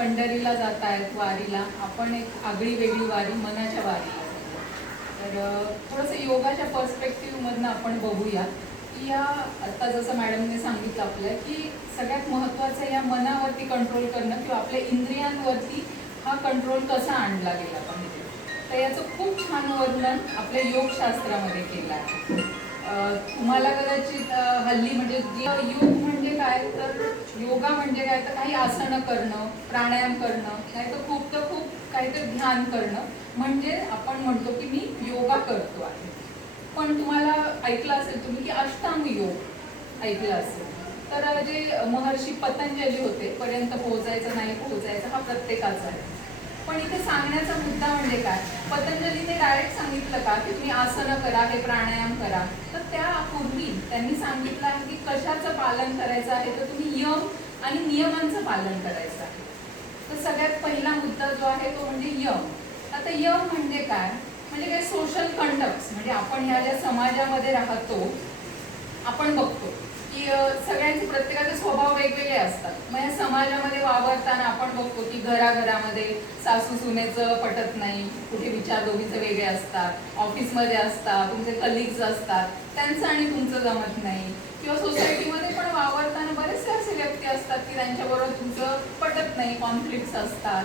पंढरीला जात आहेत वारीला, आपण एक आगळी वेगळी वारी मनाच्या वारीला. तर थोडंसं योगाच्या पर्स्पेक्टिव्हमधनं आपण बघूया की या आता जसं मॅडमने सांगितलं आपल्या की सगळ्यात महत्त्वाचं या मनावरती कंट्रोल करणं किंवा आपल्या इंद्रियांवरती हा कंट्रोल कसा आणला गेला पाहिजे. तर याचं खूप छान वर्णन आपल्या योगशास्त्रामध्ये केलं आहे. तुम्हाला कदाचित हल्ली म्हणजे योग म्हणजे काय, तर योगा म्हणजे काय, तर काही आसनं करणं, प्राणायाम करणं, नाही तर खूप काहीतरी ध्यान करणं, म्हणजे आपण म्हणतो की मी योगा करतो आहे. पण तुम्हाला ऐकलं असेल तुम्ही की अष्टांग योग ऐकलं असेल, तर जे महर्षी पतंजली होते पर्यंत पोहोचायचं नाही पोहोचायचं हा प्रत्येकाचा आहे. पण इथे सांगण्याचा मुद्दा म्हणजे काय, पतंजलीने डायरेक्ट सांगितलं का की तुम्ही आसनं करा, हे प्राणायाम करा, तर त्यापूर्वी त्यांनी सांगितलं आहे की कशाचं पालन करायचं आहे, तर तुम्ही यम आणि नियमांचं पालन करायचं आहे. तर सगळ्यात पहिला मुद्दा जो आहे तो म्हणजे यम. आता यम म्हणजे काय, म्हणजे काय सोशल कंडक्ट, म्हणजे आपण ह्या ज्या समाजामध्ये राहतो आपण बघतो की सगळ्यांचे प्रत्येकाचे स्वभाव वेगवेगळे असतात. मग या समाजामध्ये वावरताना आपण बघतो की घराघरामध्ये सासू सुनेचं पटत नाही, कुठे विचार दोघीचे वेगळे असतात, ऑफिसमध्ये असतात, तुमचे कलिग्स असतात, त्यांचं आणि तुमचं जमत नाही, किंवा सोसायटीमध्ये पण वावरताना बरेचसे असे व्यक्ती असतात की त्यांच्याबरोबर तुमचं पटत नाही, कॉन्फ्लिक्ट्स असतात.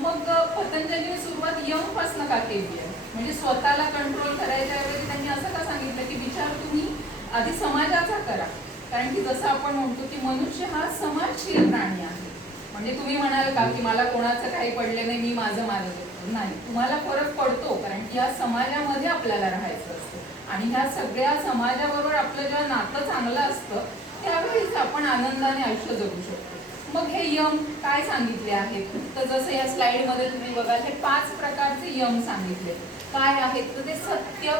मग पतंजलीने सुरुवात यम पासून का केली आहे, म्हणजे स्वतःला कंट्रोल करायच्या ऐवजी त्यांनी असं का सांगितलं की विचार तुम्ही आधी समाजाचा करा. कारण की जसं आपण म्हणतो की मनुष्य हा समाजशील प्राणी आहे. म्हणजे तुम्ही म्हणाल का की मला कोणाचं काही पडले नाही, मी माझं नाही, तुम्हाला फरक पडतो, कारण की या समाजामध्ये आपल्याला राहायचं असतं आणि ह्या सगळ्या समाजाबरोबर आपलं जेव्हा नातं चांगलं असतं त्यावेळीच आपण आनंदाने आयुष्य जगू शकतो. मग हे यम काय सांगितले आहेत, तर जसं या स्लाइडमध्ये तुम्ही बघाल हे 5 प्रकारचे यम सांगितले काय आहेत, तर ते सत्य,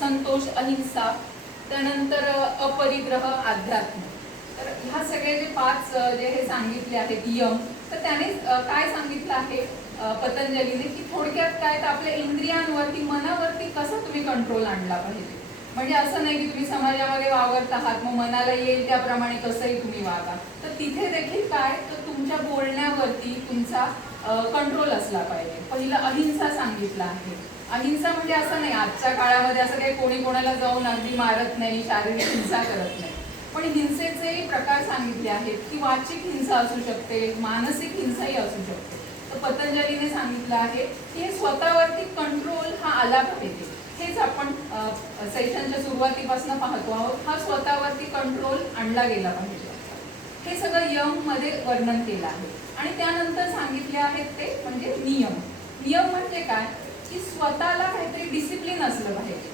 संतोष, अहिंसा, त्यानंतर अपरिग्रह, अध्यात्म. तर ह्या सगळे जे 5 जे हे सांगितले आहेत यम, तर त्याने काय सांगितलं आहे पतंजलीने की थोडक्यात काय, तर आपल्या इंद्रियांवरती मनावरती कसा तुम्ही कंट्रोल आणला पाहिजे. म्हणजे असं नाही की तुम्ही समाजामध्ये वावरत आहात मग मनाला येईल त्याप्रमाणे कसंही तुम्ही वागा, तर तिथे देखील काय, तर तुमच्या बोलण्यावरती तुमचा कंट्रोल असला पाहिजे. पहिलं अहिंसा सांगितलं आहे. अहिंसा म्हणजे असं नाही आजच्या काळामध्ये असं काही कोणी कोणाला जाऊन अगदी मारत नाही, शारीरिक हिंसा करत नाही, पण हिंसेचे प्रकार सांगितले आहेत की वाचिक हिंसा असू शकते, मानसिक हिंसाही असू शकते. तर पतंजलीने सांगितलं आहे की स्वतःवरती कंट्रोल हा आला पाहिजे. हेच आपण सेशनच्या सुरुवातीपासून पाहतो आहोत, हा स्वतःवरती कंट्रोल आणला गेला पाहिजे. हे सगळं यम मध्ये वर्णन केलं आहे. आणि त्यानंतर सांगितले आहेत ते म्हणजे नियम. नियम म्हणजे काय की स्वतःला काहीतरी डिसिप्लिन असलं पाहिजे,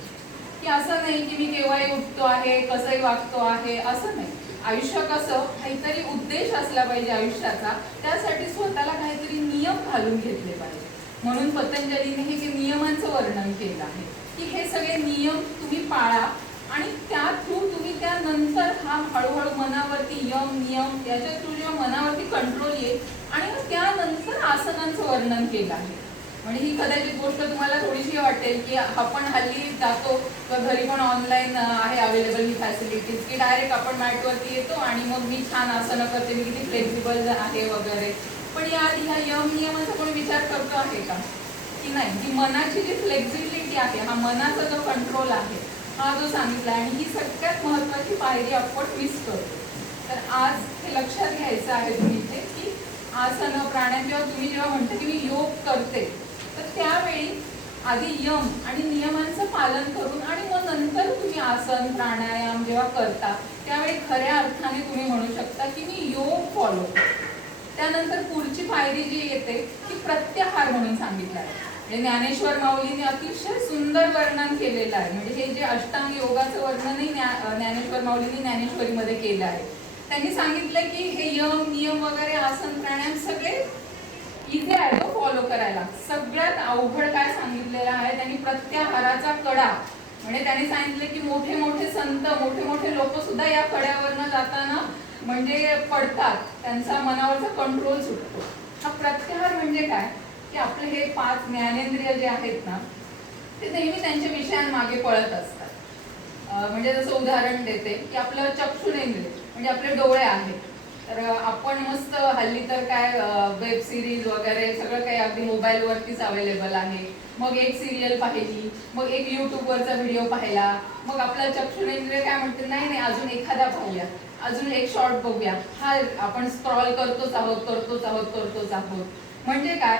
की असं नाही की मी केव्हाही उठतो आहे कसंही वागतो आहे, असं नाही. आयुष्य कसं काहीतरी उद्देश असला पाहिजे आयुष्याचा, त्यासाठी स्वतःला काहीतरी नियम घालून घेतले पाहिजे. म्हणून पतंजलीने हे नियमांचं वर्णन केलं आहे की हे सगळे नियम तुम्ही पाळा आणि त्या थ्रू तुम्ही त्यानंतर हा हळूहळू मनावरती यम नियम याच्या थ्रू जेव्हा मनावरती कंट्रोल येईल आणि मग त्यानंतर आसनांचं वर्णन केलं आहे. म्हणजे ही कदाचित गोष्ट तुम्हाला थोडीशी वाटेल की आपण हल्ली जातो किंवा घरी पण ऑनलाईन आहे अवेलेबल ही फॅसिलिटीज की डायरेक्ट आपण मॅटवरती येतो आणि मग मी छान आसनं करते, मी किती फ्लेक्झिबल आहे वगैरे. पण याआधी ह्या यम नियमांचा कोणी विचार करतो आहे का की नाही, की मनाची जी फ्लेक्झिबिलिटी आहे, हा मनाचा जो कंट्रोल आहे हा जो सांगितला, आणि ही सगळ्यात महत्त्वाची पायरी आपण मिस करतो. तर आज हे लक्षात घ्यायचं आहे तुम्ही इथे की आसन प्राणायाम जेव्हा तुम्ही जेव्हा म्हणता की मी योग करते, तर त्यावेळी आधी यम आणि नियमांचं पालन करून आणि मग नंतर तुम्ही आसन प्राणायाम जेव्हा करता त्यावेळी खऱ्या अर्थाने तुम्ही म्हणू शकता की मी योग फॉलो करते. त्यानंतर पुढची पायरी जी येते ती प्रत्याहार म्हणून सांगितलं आहे. ज्ञानेश्वर माऊलीने अतिशय सुंदर वर्णन केलेलं आहे. म्हणजे हे जे अष्टांग योगाचं वर्णनही ज्ञानेश्वर माऊलीने ज्ञानेश्वरीमध्ये केलं आहे. त्यांनी सांगितलं की हे यम नियम वगैरे आसन प्राणायाम सगळे इथे आहे तो फॉलो करायला. सगळ्यात अवघड काय सांगितलेलं आहे त्यांनी, प्रत्याहाराचा कडा. म्हणजे त्यांनी सांगितले की मोठे मोठे संत मोठे मोठे लोक सुद्धा या कड्यावरनं जाताना म्हणजे पडतात, त्यांचा मनावरचा कंट्रोल सुटतो. हा प्रत्याहार म्हणजे काय की आपले हे 5 ज्ञानेंद्रिय जे आहेत ना ते नेहमी त्यांच्या विषयांमागे पळत असतात. म्हणजे जसं उदाहरण देते की आपलं चक्षुरेंद्रिय म्हणजे आपले डोळे आहेत, तर आपण मस्त हल्ली तर काय वेब सिरीज वगैरे सगळं काही अगदी मोबाईलवरतीच अवेलेबल आहे. मग एक सिरियल पाहिली, मग एक युट्यूबवरचा व्हिडिओ पाहिला, मग आपला चक्षुरेंद्रिय काय म्हणते, नाही नाही अजून एखादा पाहूया, अजून एक शॉर्ट बघूया. हा आपण स्क्रॉल करतोच आहोत. म्हणजे काय,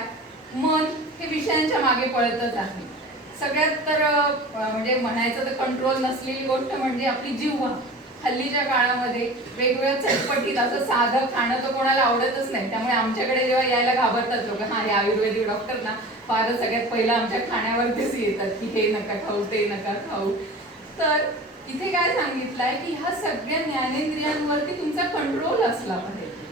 मन हे विषयांच्या मागे पळतच आहे. सगळ्यात तर म्हणजे म्हणायचं तर कंट्रोल नसलेली गोष्ट म्हणजे आपली जिव्हा. हल्लीच्या काळामध्ये वेगवेगळ्या चटपटीत असं साधं खाणं तर कोणाला आवडतच नाही. त्यामुळे आमच्याकडे जेव्हा यायला घाबरतात लोक, हा हे आयुर्वेदिक डॉक्टर ना फारच सगळ्यात पहिलं आमच्या खाण्यावरतीच येतात की हे नका खाऊ, ते नका खाऊ. तर इथे काय सांगितलंय की ह्या सगळ्या ज्ञानेंद्रियांवरती तुमचा कंट्रोल असला पाहिजे.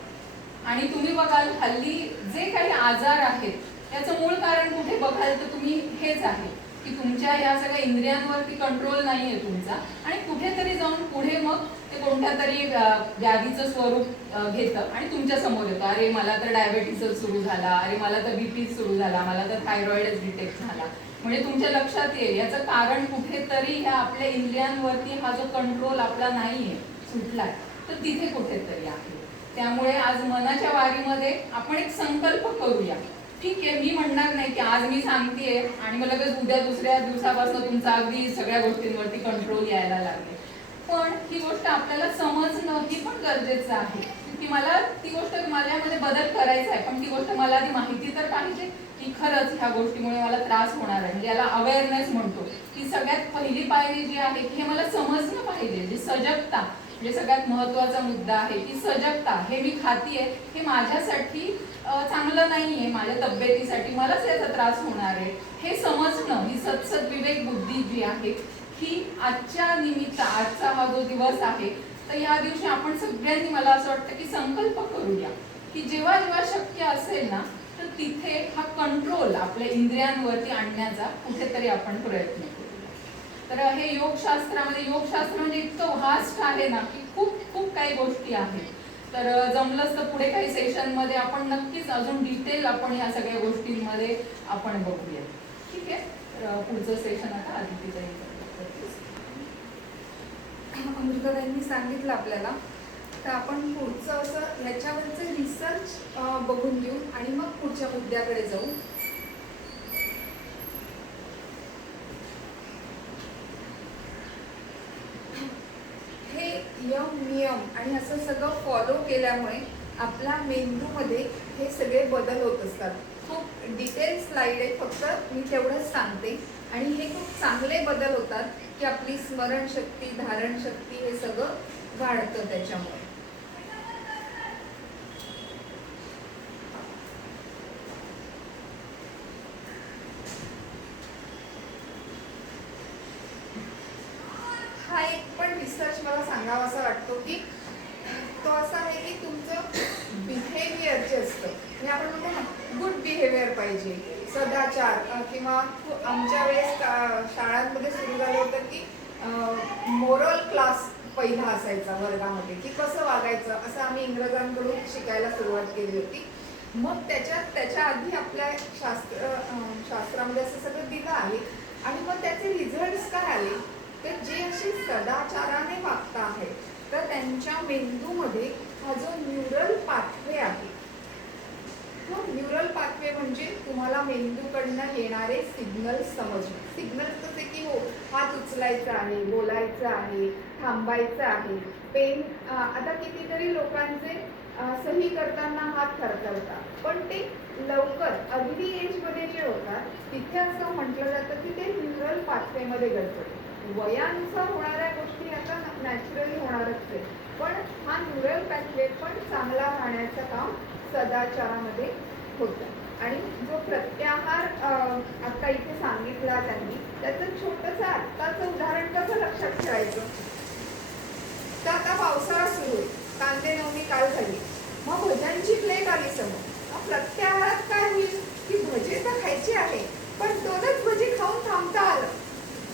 आणि तुम्ही बघाल हल्ली जे काही आजार आहेत त्याचं मूळ कारण कुठे बघाल तर तुम्ही हेच आहे की तुमच्या या सगळ्या इंद्रियांवरती कंट्रोल नाहीये तुमचा, आणि कुठेतरी जाऊन पुढे मग ते कोणत्या तरी व्याधीचं स्वरूप घेतं आणि तुमच्या समोर येतं. अरे मला तर डायबेटीसच सुरू झाला, अरे मला तर बीपी सुरू झाला, मला तर थायरॉइडच डिटेक्ट झाला. म्हणजे तुमच्या लक्षात येईल याचं कारण कुठेतरी ह्या आपल्या इंद्रियांवरती हा जो कंट्रोल आपला नाहीये, सुटलाय, तर तिथे कुठेतरी आहे. त्यामुळे आज मनाच्या वारीमध्ये आपण एक संकल्प करूया. ठीक आहे, मी म्हणणार नाही की आज मी सांगतेय आणि मग लगेच उद्या दुसऱ्या दिवसापासून तुमचा अगदी सगळ्या गोष्टींवरती कंट्रोल यायला लागेल. पण ही गोष्ट आपल्याला समजणं ही पण गरजेचं आहे की मला ती गोष्ट माझ्यामध्ये बदल करायचा आहे, पण ती गोष्ट मला आधी माहिती तर पाहिजे की खरंच ह्या गोष्टीमुळे मला त्रास होणार आहे. म्हणजे याला अवेअरनेस म्हणतो. की सगळ्यात पहिली पायरी जी आहे हे मला समजणं पाहिजे. जी सजगता म्हणजे सगळ्यात महत्त्वाचा मुद्दा आहे की सजगता. हे मी खातीये हे माझ्यासाठी चांगलं नाहीये, माझ्या तब्येतीसाठी मलाच याचा त्रास होणार आहे हे समजणं, ही सत्सद विवेक बुद्धी जी आहे ही आजच्या निमित्त, आजचा हा जो दिवस आहे, तर या दिवशी आपण सगळ्यांनी मला असं वाटतं की संकल्प करूया की जेव्हा जेव्हा शक्य असेल ना तर तिथे हा कंट्रोल आपल्या इंद्रियांवरती आणण्याचा कुठेतरी आपण प्रयत्न करूया. तर हे योगशास्त्रामध्ये, योगशास्त्र म्हणजे इतकं व्हास्ट आहे ना की खूप खूप काही गोष्टी आहेत. तर जमलंच तर पुढे काही सेशन मध्ये आपण नक्कीच अजून डिटेल आपण या सगळ्या गोष्टींमध्ये आपण बघूया. ठीक आहे, तर पुढचं सेशन आता आदितीताई अमृताताईंनी सांगितलं आपल्याला, तर आपण पुढचं असं ह्याच्यावरचं रिसर्च बघून घेऊ आणि मग पुढच्या मुद्द्याकडे जाऊ. हे नियम आणि असं सगळं फॉलो केल्यामुळे आपल्या मेंदूमध्ये हे सगळे बदल होत असतात. खूप डिटेल स्लाइड आहे, फक्त मी तेवढंच सांगते. आणि हे खूप चांगले बदल होतात की आपली स्मरणशक्ती, धारणशक्ती हे सगळं वाढतं त्याच्यामुळे. हा एक पण रिसर्च मला सांगावा असा वाटतो की तो असा आहे की तुमचं बिहेवियर जे असतं, म्हणजे आपण म्हणतो ना गुड बिहेवियर पाहिजे, सदाचार. किंवा आमच्या वेळेस शाळांमध्ये सुरू झालं होतं की मोरल क्लास पहिला असायचा वर्गामध्ये की कसं वागायचं, असं आम्ही इंग्रजांकडून शिकायला सुरुवात केली होती. मग त्याच्या आधी आपल्या शास्त्रामध्ये असं सगळं दिलं आहे. आणि मग त्याचे रिझल्ट्स काय आले, तर जे असे सदाचाराने वागता आहेत तर त्यांच्या मेंदूमध्ये हा जो न्यूरल पाथवे आहे, तो न्यूरल पाथवे म्हणजे तुम्हाला मेंदूकडनं येणारे सिग्नल समजणे. सिग्नल कसे की हो हात उचलायचा आहे, बोलायचं आहे, थांबायचं आहे. पेन, आता कितीतरी लोकांचे सही करताना हात थरथरतात, पण ते लवकर अर्ली एजमध्ये जे होतात तिथे असं म्हटलं जातं की ते न्यूरल पाथवेमध्ये घडतं. वयानुसार होणाऱ्या गोष्टी आता नॅचरली होणारच आहे, पण हा न्यूरल पाथवे पण चांगला राहण्याचं काम सदाचारामध्ये होतं. आणि जो प्रत्याहार आता इथे सांगितला त्यांनी, त्याचं छोटंसं आत्ताचं उदाहरण कसं लक्षात ठेवायचं, तर आता पावसाळा सुरू आहे, कांदे नवमी काल झाली, मग भज्यांची प्लेट आली समोर. प्रत्याहारात काय होईल की भजे तर खायचे आहे, पण दोनच भजी खाऊन थांबता आलं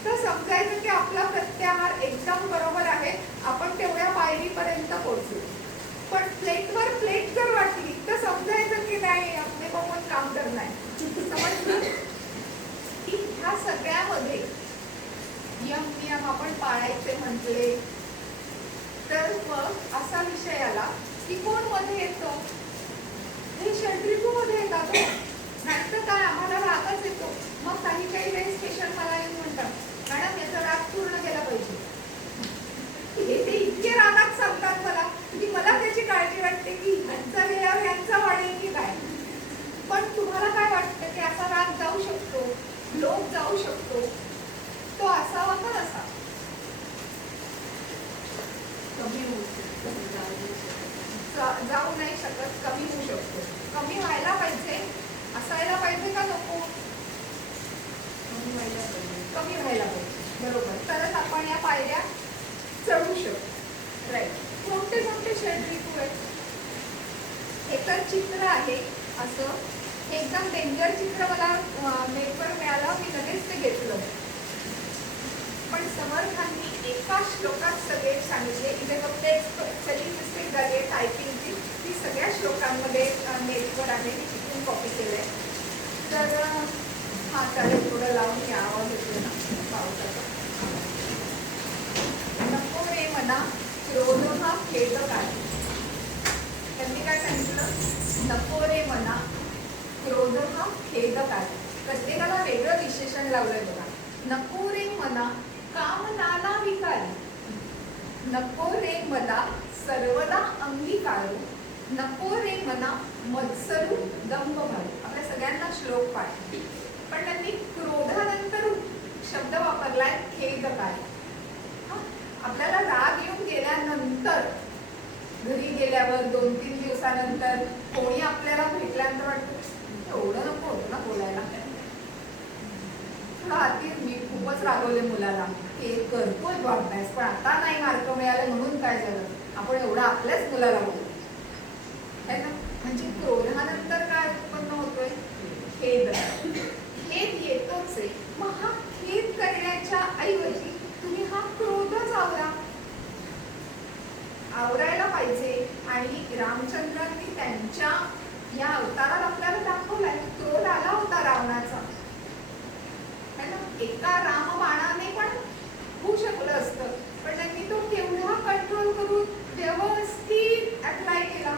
तर समजायचं की आपला प्रत्याहार एकदम बरोबर आहे, आपण तेवढ्या पायरीपर्यंत पोहोचू. पण प्लेटवर प्लेट जर वाटली तर समजायचं की नाही आपले बघून काम करणार. समजलं की ह्या सगळ्यामध्ये नियम आपण पाळायचे म्हटले तर मग असा विषय आला की कोण मध्ये येतं, हे षड्रिपू मध्ये येतात. नाहीतर काय आम्हाला रागच येतो. मग काही वेळेस पेशंट मला येऊन म्हणतात मॅडम याचा राग पूर्ण केला पाहिजे. ते इतके रागात सांगतात मला की मला त्याची काळजी वाटते की ह्यांचा वेळावर यांचा वाढेल की काय. पण तुम्हाला काय वाटतं की असा राग जाऊ शकतो, लोक जाऊ शकतो, तो असावा का नसा? कमी होऊ शकतो, जाऊ नाही शकत, कमी होऊ शकतो. कमी व्हायला पाहिजे, असायला पाहिजे का नको? कमी व्हायला पाहिजे. कमी व्हायला पाहिजे, बरोबर. तरच आपण या पायऱ्या चढू शकतो. राईट. कोणते कोणते षड्रिपू आहेत? हे तर चित्र आहे असं. हे एकदम डेंजर चित्र मला नेटवर मिळालं, मी लगेच ते घेतलं. पण समर्थांनी एका श्लोकात सगळे सांगितले. इथे फक्त एक स्पेलिंग मिस्टेक झाली आहे टायपिंगची, ती सगळ्या श्लोकांमध्ये नेटवर आहे, मी तिथून कॉपी केलंय. तर हा चालेल, थोडं लावून मी आवाज येतो ना पावसाचा. नको रे मना क्रोध हा खेद काय. त्यांनी काय सांगितलं? नको रे मना क्रोध हा खेद काय. प्रत्येकाला वेगळं विशेषण लावलंय बघा. नको रे मना कामनाला विकारी, नको रे मला सर्वदा अंगीकारू, नको रे मना मत्सरू दंभ घालू. आपल्या सगळ्यांना श्लोक पाठ. पण त्यांनी क्रोधानंतर शब्द वापरलाय खेद काय. आपल्याला राग येऊन गेल्यानंतर, घरी गेल्यावर 2-3 दिवसानंतर कोणी आपल्याला भेटल्यानंतर वाटतं एवढं नको होतं ना बोलायला. मी खूपच रागवले मुलाला, हे करतोय अभ्यास पण आता नाही मार्क मिळाले म्हणून काय झालं, आपण एवढं आपल्याच मुलाला बोलतो है ना. म्हणजे क्रोधानंतर काय उत्पन्न होतोय? खेद. खेद येतोच आहे. मग हा खेद करण्याच्या ऐवजी तुम्ही हा क्रोधच आवरायला पाहिजे. आणि रामचंद्रांनी त्यांच्या या अवतारात आपल्याला दाखवलाय. क्रोध आला होता रावणाचा, एका रामबाणाने पण होऊ शकलं असतं, पण त्यांनी तो केवढा कंट्रोल करून व्यवस्थित अप्लाय केला,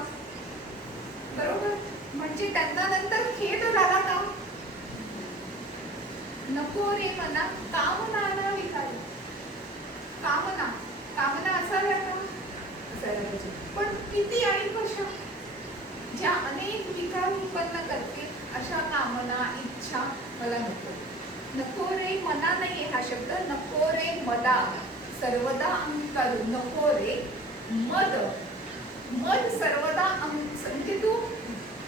बरोबर. म्हणजे त्यांना नंतर खेद झाला का? नको रे मना कामनाला विकारी. कामना असाव्या का? असायला पाहिजे, पण किती आणि कशा? ज्या अनेक विकार उत्पन्न करतील अशा कामना, इच्छा मला नको. नको रे मना नाहीये हा शब्द, नको रे मदा सर्वदा अंगीकारू. नको रे मद सर्वदा म्हणजे तू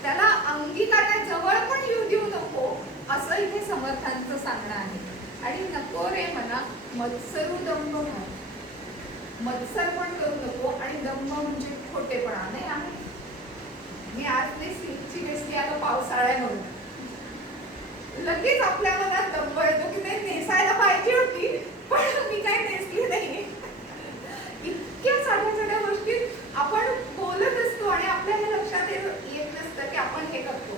त्याला अंगीकारण्याजवळ पण येऊ देऊ नको, असं इथे समर्थांचं सांगणं आहे. आणि नको रे मना मत्सरू दंभ घाल. मत्सर पण करू नको. आणि दंभ म्हणजे खोटेपणा नाही आहे. मी आज नाही सिल्कची नेसली, आता पावसाळा आहे म्हणून लगेच आपल्या मनात दंभ येतो की नाही नेसायला पाहिजे होती पण मी काय नेसली नाही. इतक्या साध्या साध्या गोष्टी आपण बोलत असतो आणि आपल्या हे लक्षात येत नसतं की आपण हे करतो.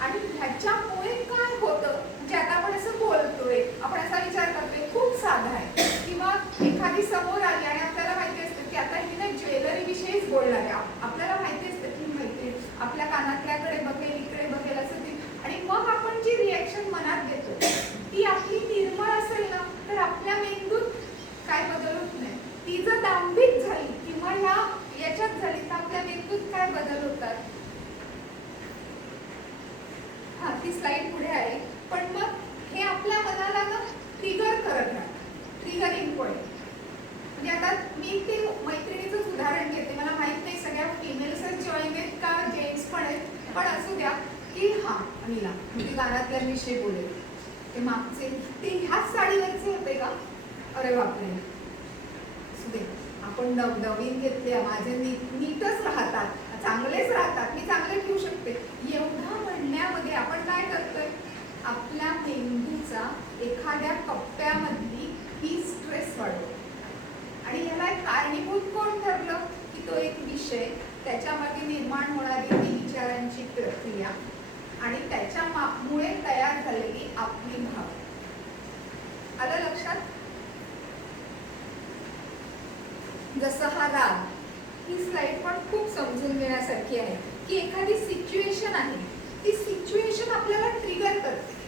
आणि ह्याच्यामुळे काय होतं, म्हणजे आता आपण असं बोलतोय, आपण असा विचार करतोय खूप साधा आहे, किंवा एखादी समोर आली आणि आपल्याला माहिती असतं की आता ही ना ज्वेलरी विषयीच बोलणार आहे. आपल्याला माहिती असतं की माहिती आपल्या कानातल्याकडे बघेल, इकडे बघेल, असं ती. आणि मग आपण जी रिॲक्शन मनात घेतो ती आपली निर्मळ असेल ना, तर आपल्या मेंदूत काय बदल होत नाही. ती जर दांभिक झाली किंवा याच्यात झाली तर आपल्या मेंदूत काय बदल होतात? हा, ती स्लाइड पुढे आहे. पण मग हे आपल्या मनाला ना ट्रिगर करत राहतं. ट्रिगरिंग पॉइंट म्हणजे आता मी ते मैत्रिणीचंच उदाहरण घेते. मला माहित नाही सगळ्या फिमेल्सच जॉईन आहेत का जेंट्स पण आहेत, पण असू द्या की हा अनिला मी गाण्यातल्यांविषयी बोलेल. ते मागचे ते ह्याच साडीवरचे होते का? अरे बापरे, असू दे. आपण नवीन घेतले, माझे नीटच राहतात, चांगलेच राहतात, मी चांगले ठेवू शकते, एवढं म्हणण्यामध्ये आपण काय करतोय? आपल्या मेंदूचा एखाद्या कप्प्यामधली ही स्ट्रेस वाढवतो. आणि याला एक कारणीभूत कोण ठरलं? की तो एक विषय, त्याच्यामध्ये निर्माण होणारी ती विचारांची प्रक्रिया आणि त्याच्यामुळे तयार झालेली आपली भाव. आलं लक्षात? जसं हा राग ही स्लाइड पण खूप समजून घेण्यासारखी आहे की एखादी सिच्युएशन आहे, ती सिच्युएशन आपल्याला ट्रिगर करते.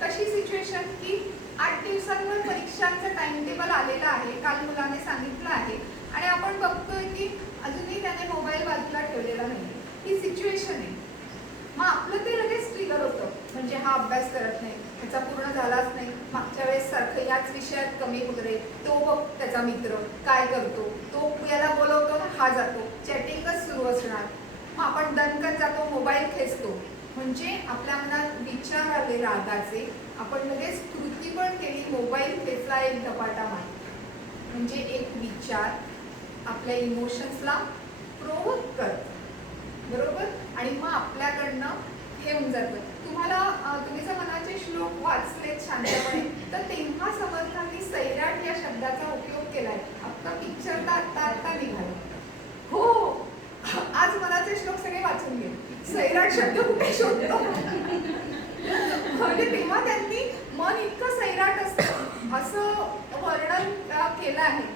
कशी सिच्युएशन की 8 दिवसांवर परीक्षांचं टाइम टेबल आलेलं आहे, काल मुलाने सांगितलं आहे आणि आपण बघतोय की अजूनही त्याने मोबाईल बाजूला ठेवलेला नाही. ही सिच्युएशन आहे. मग आपलं ते लगेच ट्रिगर होतं, म्हणजे हा अभ्यास करत नाही, त्याचा पूर्ण झालाच नाही, मागच्या वेळेस सारखं याच विषयात कमी वगैरे, तो बघ त्याचा मित्र काय करतो, तो याला बोलवतो ना हा जातो, चॅटिंगच सुरू असणार. मग आपण दणकन जातो, मोबाईल खेचतो. म्हणजे आपल्या मनात विचार आले रागाचे, आपण लगेच कृती पण केली, मोबाईल खेचला, एक धपाटा मारला. म्हणजे एक विचार आपल्या इमोशन्सला प्रोवोक करतो, बरोबर. आणि मग आपल्याकडनं हे होऊन जातं. तुम्ही जर मनाचे श्लोक वाचलेत शांतपणे तर तेव्हा समर्थांनी सैराट या शब्दाचा उपयोग केलाय. आपला पिक्चर तर आत्ता निघाला. हो, आज मनाचे श्लोक सगळे वाचून घे. सैराट शब्द कुठे शोधतो? म्हणजे तेव्हा त्यांनी मन इतकं सैराट असतं असं वर्णन केलं आहे.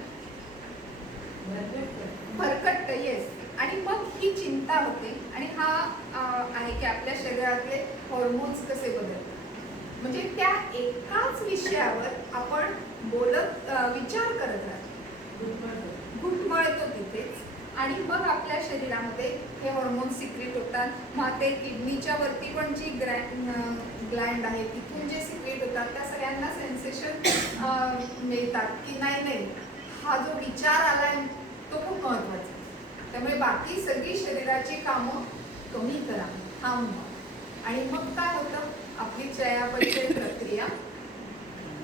भरकटत, येस. आणि मग ही चिंता होते आणि हा आहे की आपल्या शरीरातले हॉर्मोन्स कसे बदलतात. म्हणजे त्या एकाच विषयावर आपण विचार करत राहतो, घुटमळतो तिथेच. आणि मग आपल्या शरीरामध्ये हे हॉर्मोन्स सिक्रेट होतात. मग ते किडनीच्या वरती पण जी ग्लँड आहे तिथून जे सिक्रेट होतात त्या सगळ्यांना सेन्सेशन मिळतात की नाही हा जो विचार आलाय तो खूप महत्वाचा. त्यामुळे बाकी सगळी शरीराची कामं कमी करा, थांबवा. आणि मग काय होतं, आपली चयापचय प्रक्रिया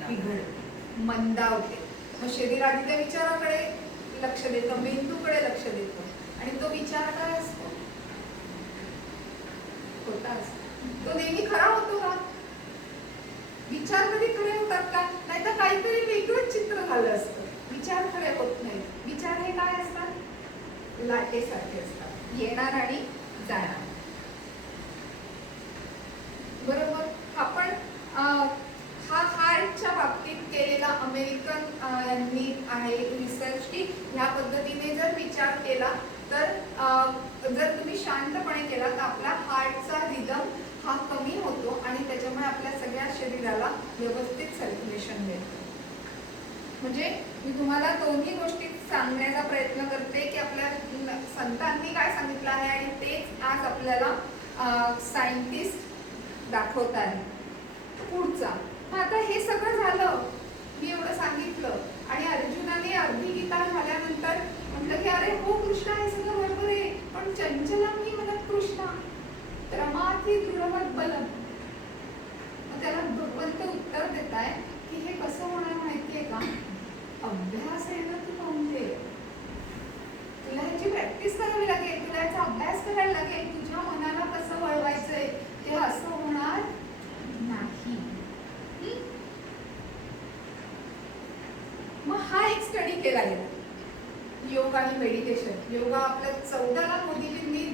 बिघडते, मंदावते. मग शरीर आधी त्या विचाराकडे लक्ष देतं, मेंदूकडे लक्ष देतं. आणि तो विचार काय असतो, खोटा असतो. तो नेहमी खरा होतो का? विचार कधी खरे होतात का? नाही तर काहीतरी वेगळंच चित्र झालं असतं. विचार खरे होत नाही. विचार हे काय असतात, लाटेसारखे असतात, येणार आणि जाणार, बरोबर. आपण हा हार्टच्या बाबतीत केलेला अमेरिकन यांनी आहे रिसर्च की ह्या पद्धतीने जर विचार केला तर जर तुम्ही शांतपणे केला तर आपला हार्टचा रिदम हा कमी होतो आणि त्याच्यामुळे आपल्या सगळ्या शरीराला व्यवस्थित सर्क्युलेशन मिळतं. म्हणजे मी तुम्हाला दोन्ही गोष्टी सांगण्याचा प्रयत्न करते की आपल्या संतांनी काय सांगितलं आहे आणि तेच आज आपल्याला सायंटिस्ट दाखवत आहे. पुढचा, मग आता हे सगळं झालं, मी एवढं सांगितलं आणि अर्जुनाने अर्धी गीता झाल्यानंतर म्हटलं की अरे हो कृष्णा हे सगळं बरोबर आहे, पण चंचला मी म्हणत कृष्णा रमाती दृढवत बलम. मग त्याला भगवंत उत्तर देत आहे की हे कसं होणार माहितीये का, अभ्यास आहे ना तू पाहते, तुला ह्याची प्रॅक्टिस करावी लागेल, तुला याचा अभ्यास करायला लागेल, तुझ्या मनाला कसं वळवायचंय ते असं होणार नाही. मग हा एक स्टडी केला गेला, योग आणि मेडिटेशन. योगा आपल्या 14ला मोदीजींनी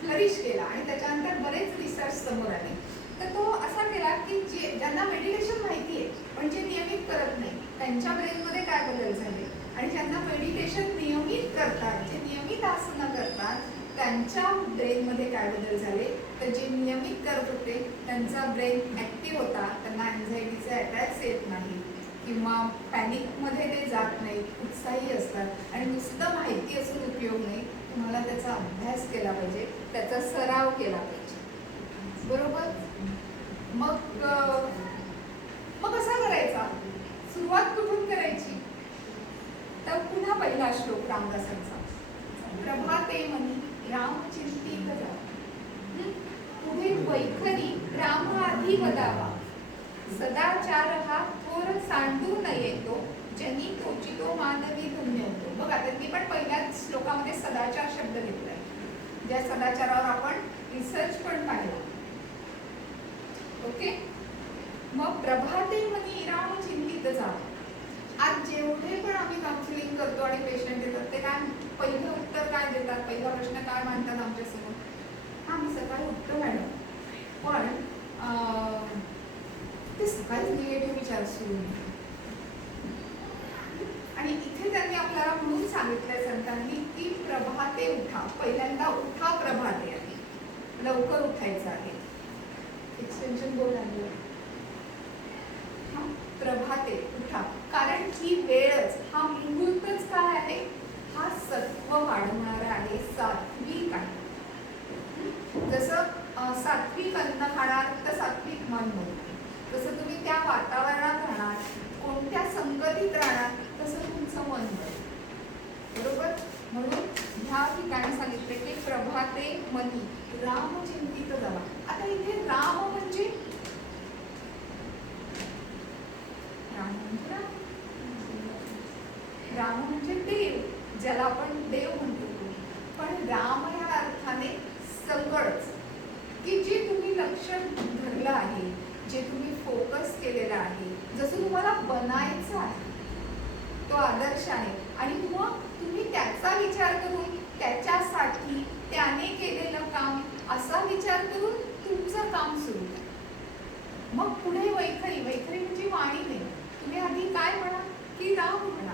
फ्लरिश केला आणि त्याच्यानंतर बरेच रिसर्च समोर आले. तर तो असा केला की ज्यांना मेडिटेशन माहिती आहे पण जे नियमित करत नाही त्यांच्या ब्रेनमध्ये काय बदल झाले, आणि ज्यांना मेडिटेशन नियमित करतात, जे नियमित आसनं करतात त्यांच्या ब्रेनमध्ये काय बदल झाले. तर जे नियमित करत होते त्यांचा ब्रेन ॲक्टिव्ह होता, त्यांना अँझायटीचे अटॅक्स येत नाही किंवा पॅनिकमध्ये ते जात नाही, उत्साही असतात. आणि नुसतं माहिती असून उपयोग नाही, तुम्हाला त्याचा अभ्यास केला पाहिजे, त्याचा सराव केला पाहिजे, बरोबर. मग कसा करायचा, सुरुवात कुठून करायची, तर पुन्हा पहिला श्लोक रामदासांचा, प्रभाते मनी राम चिंतित जावा, पुढे वैखरी राम आधी वदावा, सदाचार हा थोर सांडू न येतो, जनी तोचितो मानवी धन्य होतो. बघा त्यांनी पण पहिल्याच श्लोकामध्ये सदाचार शब्द घेतलाय, ज्या सदाचारावर आपण रिसर्च पण पाहिला. ओके. मग प्रभाते मनी राम चिंतित जावा. आज जेवढे पण आम्ही काउन्सिलिंग करतो आणि पेशंट येतात ते काय पहिलं उत्तर काय देतात, पहिला प्रश्न काय मांडतात आमच्यासमोर, हा मी सकाळी उठतो मॅडम पण ते सकाळीच निगेटिव्ह विचार सुरू होते. आणि इथे त्यांनी आपल्याला म्हणून सांगितलंय संतांनी पहिल्यांदा उठा प्रभाते आहे, लवकर उठायचं आहे. एक्सटेन्शन बोर्ड आहे. प्रभाते उठा, कारण ही वेळच, हा मुहूर्तच काय आहे, हा सत्व वाढवणारा आहे, सात्विक आहे. जसं सात्विक अन्न खाणार तर सात्विक मन बनते. जसं तुम्ही त्या वातावरणात राहणार, कोणत्या संगतीत राहणार, तसं तुमचं मन बनेल. बरोबर. म्हणून ह्या ठिकाणी सांगितले की प्रभाते मनी राम चिंतित जावा. आता इथे राम म्हणजे राम म्हणजे देव, ज्याला आपण देव म्हणतो. पण राम या अर्थाने सगळंच, की जे तुम्ही लक्ष धरलं आहे, जे तुम्ही फोकस केलेलं आहे, जसं तुम्हाला बनायचं आहे तो आदर्श आहे, आणि मग तुम्ही त्याचा विचार करून, त्याच्यासाठी त्याने केलेलं काम असा विचार करून तुमचं काम सुरू करा. मग पुढे वैखरी, वैखरी म्हणजे वाणी नाही, तुम्ही आधी काय म्हणा की राम म्हणा.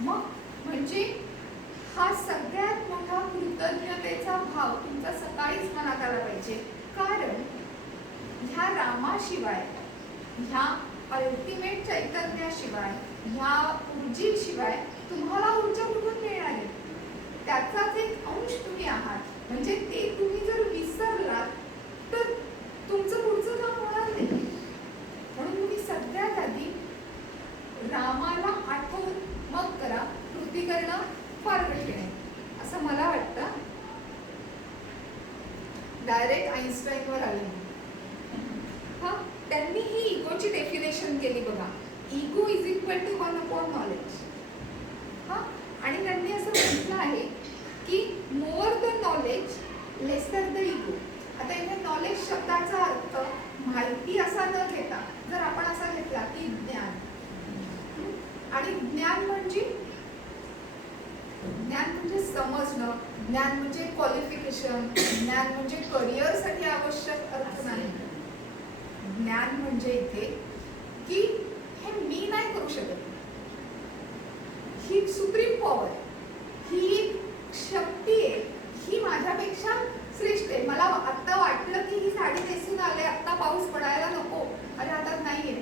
मग म्हणजे हा सगळ्यात मोठा कृतज्ञतेचा भाव तुमचा सकाळीच मनात आला पाहिजे. कारण ह्या रामाशिवाय, ह्या अल्टिमेट चैतन्याशिवाय, ह्या ऊर्जेशिवाय तुम्हाला ऊर्जा कुठून मिळणार आहे? त्याचाच एक अंश तुम्ही आहात. म्हणजे ते तुम्ही जर विसरलात तर तुमचं पुढचं काम होणार नाही. म्हणून तुम्ही सगळ्यात आधी रामाला आठवून मग करा. कृती करणं फार कठीण आहे असं मला वाटतं. डायरेक्ट आईन्स्टाईनवर आले. त्यांनी ही इगोची डेफिनेशन केली बघा. Ego is equal to one by knowledge. आणि त्यांनी असं म्हटलं आहे की more the knowledge lesser the ego. आता इथे नॉलेज शब्दाचा अर्थ माहिती असा न घेता जर आपण असा घेतला की ज्ञान, आणि ज्ञान म्हणजे समजणं, ज्ञान म्हणजे क्वालिफिकेशन, ज्ञान म्हणजे करिअरसाठी आवश्यक अर्थ नाही. ज्ञान म्हणजे इथे की हे मी नाही करू शकत, ही सुप्रीम पॉवर, ही शक्ती आहे, ही माझ्यापेक्षा श्रेष्ठ आहे. मला आता वाटलं की ही साडी नेसून आले, आता पाऊस पडायला नको, अरे हातात नाहीये.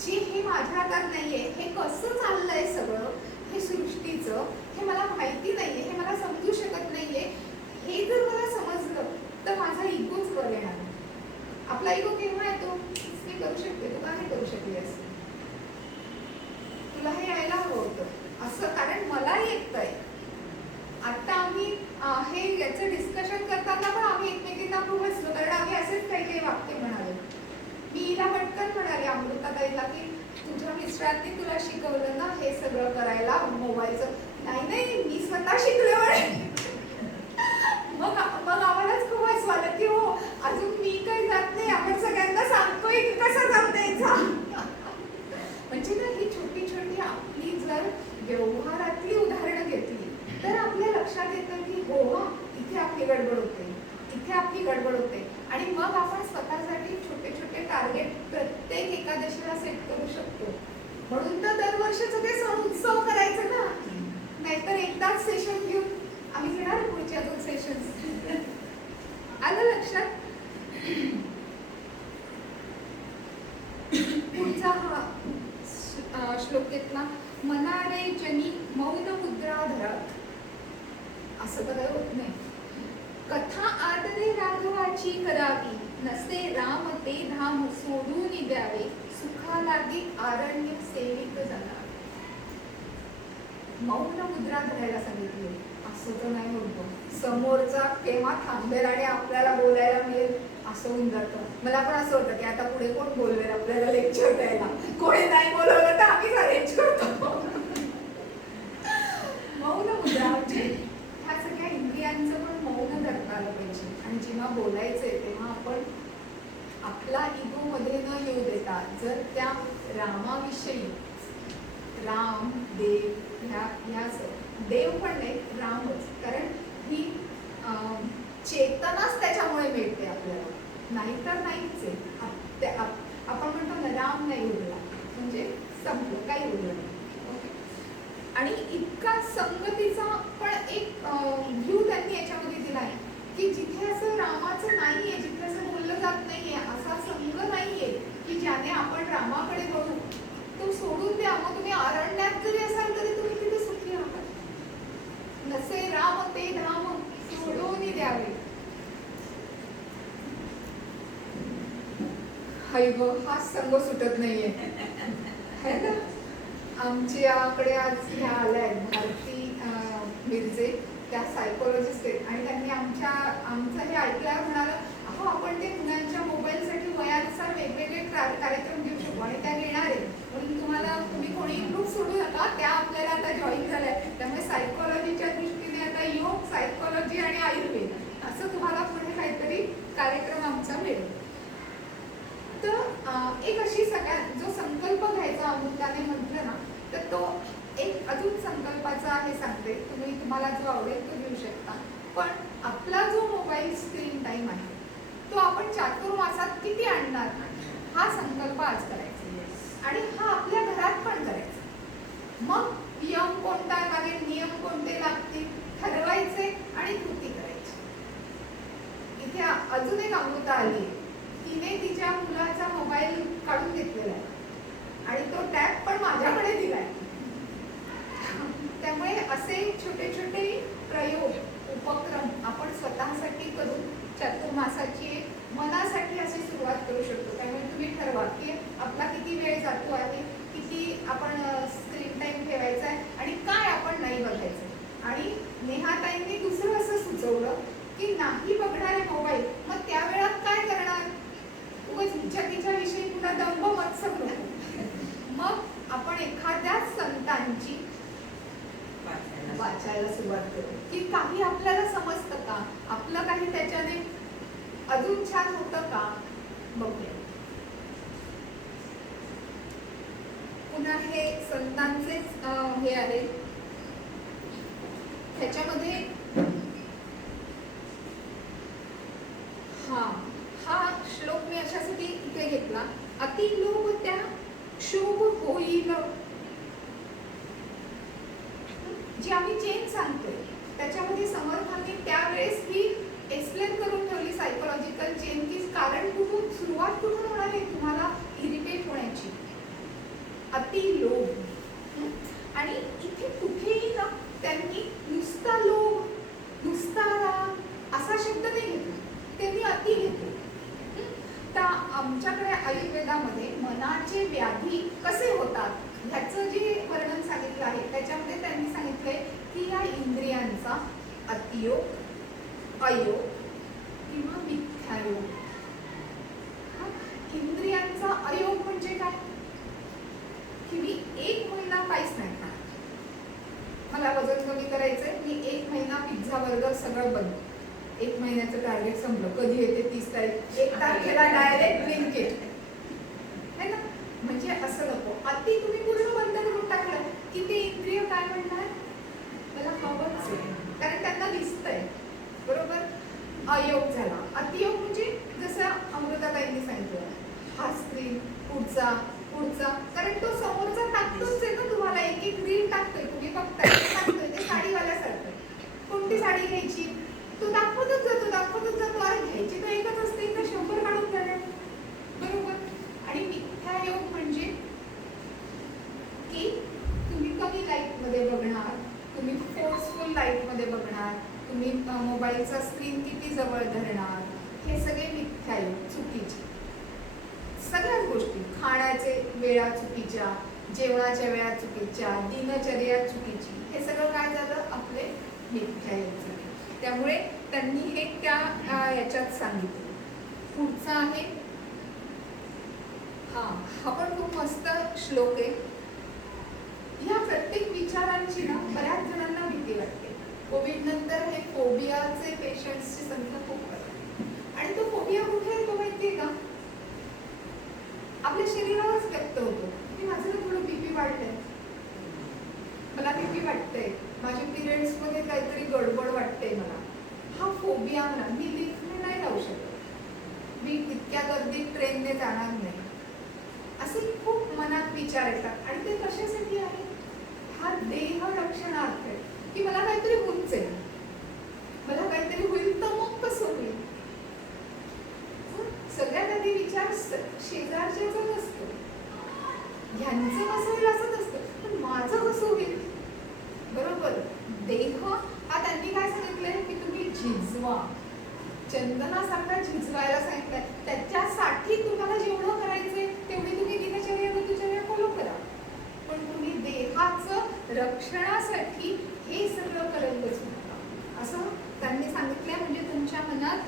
जे हे माझ्या हातात नाहीये, हे कसं चाललंय सगळं, हे सृष्टीचं, हे मला माहिती नाहीये, हे मला समजू शकत नाहीये. हे जर मला समजलं तर माझा इगोच वर येणार. आपला इगो केव्हा येतो? मी करू शकते, तू का नाही करू शकलीस, तुला हे यायला हवं होतं असं, कारण मला येतंय. आता आम्ही हे याचं डिस्कशन करताना पण आम्ही एकमेकींना खूप हसलो, कारण आम्ही असेच काही काही वाक्य म्हणाले. मी हिला पटकन म्हणाले अमृताताईला की तुझ्या मिस्टरांनी तुला शिकवलं ना हे सगळं करायला मोबाईलचं. नाही मी स्वतः शिकले म्हणे. मग आम्हालाच खूप हसू आलं की हो, अजून मी काही जात नाही, आपण सगळ्यांना सांगतोय की कसं जाऊ द्यायचा. म्हणजे ना ही छोटी छोटी आपली जर व्यवहारातली उदाहरणं घेतली तर आपल्या लक्षात येतं की हो इथे आपली गडबड होते, इथे आपली गडबड होते. आणि मग आपण स्वतःसाठी छोटे छोटे टार्गेट प्रत्येक एकादशीला सेट करू शकतो. म्हणून तर दरवर्षीचं ते सण उत्सव करायचं ना, नाहीतर एकदाच सेशन घेऊन आम्ही घेणार पुढच्या 2 सेशन्स. आलं लक्षात? पुढचा हा श्लोक घेतला. मनारे जनी मौन मुद्रा धरा. असं तर काही होत नाही. कथा आदरे राघवाची करावी, नसे राम ते धाम सोडून द्यावे, सुखा लागे आरण्य सेवित जाणावे. मौन मुद्रा धरायला सांगितली. असं तर नाही होतं, समोरचा केव्हा थांबेल आणि आपल्याला बोलायला मिळेल असं होऊन जातं. मला पण असं होतं की आता पुढे कोण बोलवेल आपल्याला लेक्चर द्यायला, कोणी नाही बोलवलं तर आम्हीच अरेंज करतो. मौन मुद्रा म्हणजे ह्या सगळ्या इंद्रियांचं पण मौन धरता आलं पाहिजे. आणि जेव्हा बोलायचंय तेव्हा आपण आपला इगो मध्ये न येऊ देता जर त्या रामाविषयी, राम देव ह्या देव पण नाही रामच, कारण ही चेतनाच त्याच्यामुळे मिळते आपल्याला, नाहीतर नाहीच आहे. आपण म्हणतो ना राम नाही उरला म्हणजे संपलं, काही उरलं नाही. आणि इतका संगतीचा पण एक व्ह्यू त्यांनी याच्यामध्ये दिला आहे की जिथे असं रामाचं नाहीये, जिथे असं बोललं जात नाहीये, असा संघ नाहीये की ज्याने आपण रामाकडे बघू. तो सोडून द्या, मग तुम्ही अरण्यात जरी असाल तरी तुम्ही तिथे सुखी आहात. नसे राम ते धाम सोडून द्यावे. हैव हा संघ सुटत नाहीये है ना. आमच्याकडे आज ह्या आल्या आहेत भारती मिरजे, त्या सायकोलॉजिस्ट आहेत आणि त्यांनी आमचं हे ऐकल्यावर म्हणालं अहो आपण ते मुलांच्या मोबाईलसाठी वयानुसार वेगवेगळे कार्यक्रम घेऊ शकतो आणि त्या घेणार आहेत म्हणून तुम्ही कोणी ग्रुप सोडू नका, त्या आपल्याला आता जॉईन झाल्या. त्यामुळे सायकोलॉजीच्या दृष्टीने आता योग, सायकोलॉजी आणि आयुर्वेद असं तुम्हाला पुढे काहीतरी कार्यक्रम आमचा मिळेल. तर एक अशी सगळ्यात जो संकल्प घ्यायचा अमृताने म्हटलं ना, तर तो एक अजून संकल्पाचा आहे सांगते. तुम्हाला जो आवडेल तो घेऊ शकता. पण आपला जो मोबाईल स्क्रीन टाइम आहे तो आपण चातुर्मासात किती आणणार हा संकल्प आज करायचा आणि हा आपल्या घरात पण करायचा. मग नियम कोणता लागेल, नियम कोणते लागतील ठरवायचे आणि कृती करायची. इथे अजून एक अमृता आली, तिने तिच्या मुलाचा मोबाईल काढून घेतलेला आहे आणि तो टॅब पण माझ्याकडे दिलाय. त्यामुळे असे छोटे छोटे प्रयोग, उपक्रम आपण स्वतःसाठी करून चातुर्मासाची मनासाठी अशी सुरुवात करू शकतो. त्यामुळे तुम्ही ठरवा की आपला किती वेळ जातो आहे, किती आपण स्क्रीन टाइम ठेवायचा आहे आणि काय आपण नाही बघायचं. आणि नेहाताईंनी दुसरं असं सुचवलं की नाही बघणारे मोबाईल, मग त्या वेळात काय करणार, उगाच हिच्या विषयी पुन्हा दंभ मत्सर नको. मग आपण एखाद्या संतांची वाचायला सुरुवात करू की काही आपल्याला समजतं का, आपलं काही त्याच्याने अजून छान होतं का बघूया. पुन्हा हे संतांचेच हे आहे, ह्याच्यामध्ये हा श्लोक मी अशासाठी इथे घेतला. अति लोभ त्या क्षोभ होईल. जी आम्ही चेन सांगतोय त्याच्यामध्ये समर्थांनी त्यावेळेस ही एक्सप्लेन करून ठेवली सायकोलॉजिकल चेन की कारण कुठून सुरुवात कुठून होणार आहे तुम्हाला इरिटेट होण्याची. अति लोभ. आणि इथे कुठेही ना त्यांनी नुसता लोभ, नुसता राग असा शब्द नाही घेतला, त्यांनी अति घेतले. तर आमच्याकडे आयुर्वेदामध्ये मनाचे व्याधी कसे होतात ह्याचं जे वर्णन सांगितलं आहे त्याच्यामध्ये त्यांनी सांगितलंय की या इंद्रियांचा अतियोग, अयोग किंवा मिथ्यायोग. इंद्रियांचा अयोग म्हणजे काय की मी 1 महिना काहीच नाही खाणार, मला वजन कमी करायचंय, मी 1 महिना पिझ्झा बर्गर सगळं बंद. 1 महिन्याचं टार्गेट संपलं. कधी येते 30 तारीख, 1 तारखेला डायरेक्ट ब्लिंकिट है ना. म्हणजे असं नको. अति तुम्ही पूर्ण बंद करून टाकलं की ते इंद्रिय काय म्हणणार, मला हवंच आहे, कारण त्यांना दिसतंय बरोबर. अयोग झाला. अतियोग म्हणजे जसं अमृताताईंनी सांगितलं, हा स्क्रीन पुढचा, कारण तो समोरचा टाकतोच आहे ना तुम्हाला, एक रील टाकतोय, तुम्ही बघताय टाकतोय, ते साडीवाल्यासारखं. कोणती साडी घ्यायची तो दाखवतच जातो. अरे घ्यायची तर एकच असते का 100 काढून जाणार बरोबर. आणि मिथ्यायोग म्हणजे की तुम्ही कमी लाईट मध्ये बघणार, तुम्ही फोर्सफुल लाईट मध्ये बघणार, तुम्ही मोबाईलचा स्क्रीन किती जवळ धरणार, हे सगळे मिथ्यायोग चुकीचे. सगळ्याच गोष्टी, खाण्याचे वेळा चुकीच्या, जेवणाच्या वेळा चुकीच्या, दिनचर्या चुकीची, हे सगळं काय झालं आपले मिथ्यायोग झाले. त्यामुळे त्यांनी हे त्या याच्यात सांगितलं. पुढचा आहे हा पण खूप मस्त श्लोक आहे. या प्रत्येक विचारांची ना बऱ्याच जणांना भीती वाटते. कोविड नंतर हे फोबियाचे पेशंट्सची संख्या खूप वाढली. आणि तो फोबिया कुठे येतो माहितीये का, आपल्या शरीरावरच व्यक्त होतो की माझं ना थोडं बीपी वाढलंय, मला बीपी वाटतंय, माझ्या पिरियड्स मध्ये काहीतरी गडबड वाटते मला. हा फोबिया म्हणा. मी लिफ्टने नाही जाऊ शकत, मी इतक्या गर्दीत ट्रेनने जाणार नाही, असे खूप मनात विचार येतात. आणि ते कशासाठी आहे, हा देह रक्षणार्थ आहे की मला काहीतरी होऊच आहे, मला काहीतरी होईल तर मग कसं होईल. सगळ्यात आधी विचार शेजारच्याचा नसतो, ह्यांचं कसं होईल असं नसतं, पण माझं कसं होईल. बरोबर. देह हा त्यांनी काय सांगितलंय की तुम्ही झिजवा, चंदनासारखा झिजवायला सांगितलंय. त्याच्यासाठी तुम्हाला जेवढं करायचंय तेवढी तुम्ही दिनचर्या ऋतुचर्या फॉलो करा, पण तुम्ही देहाचं रक्षणासाठी हे सगळं करत बसू नका असं त्यांनी सांगितलंय. म्हणजे तुमच्या मनात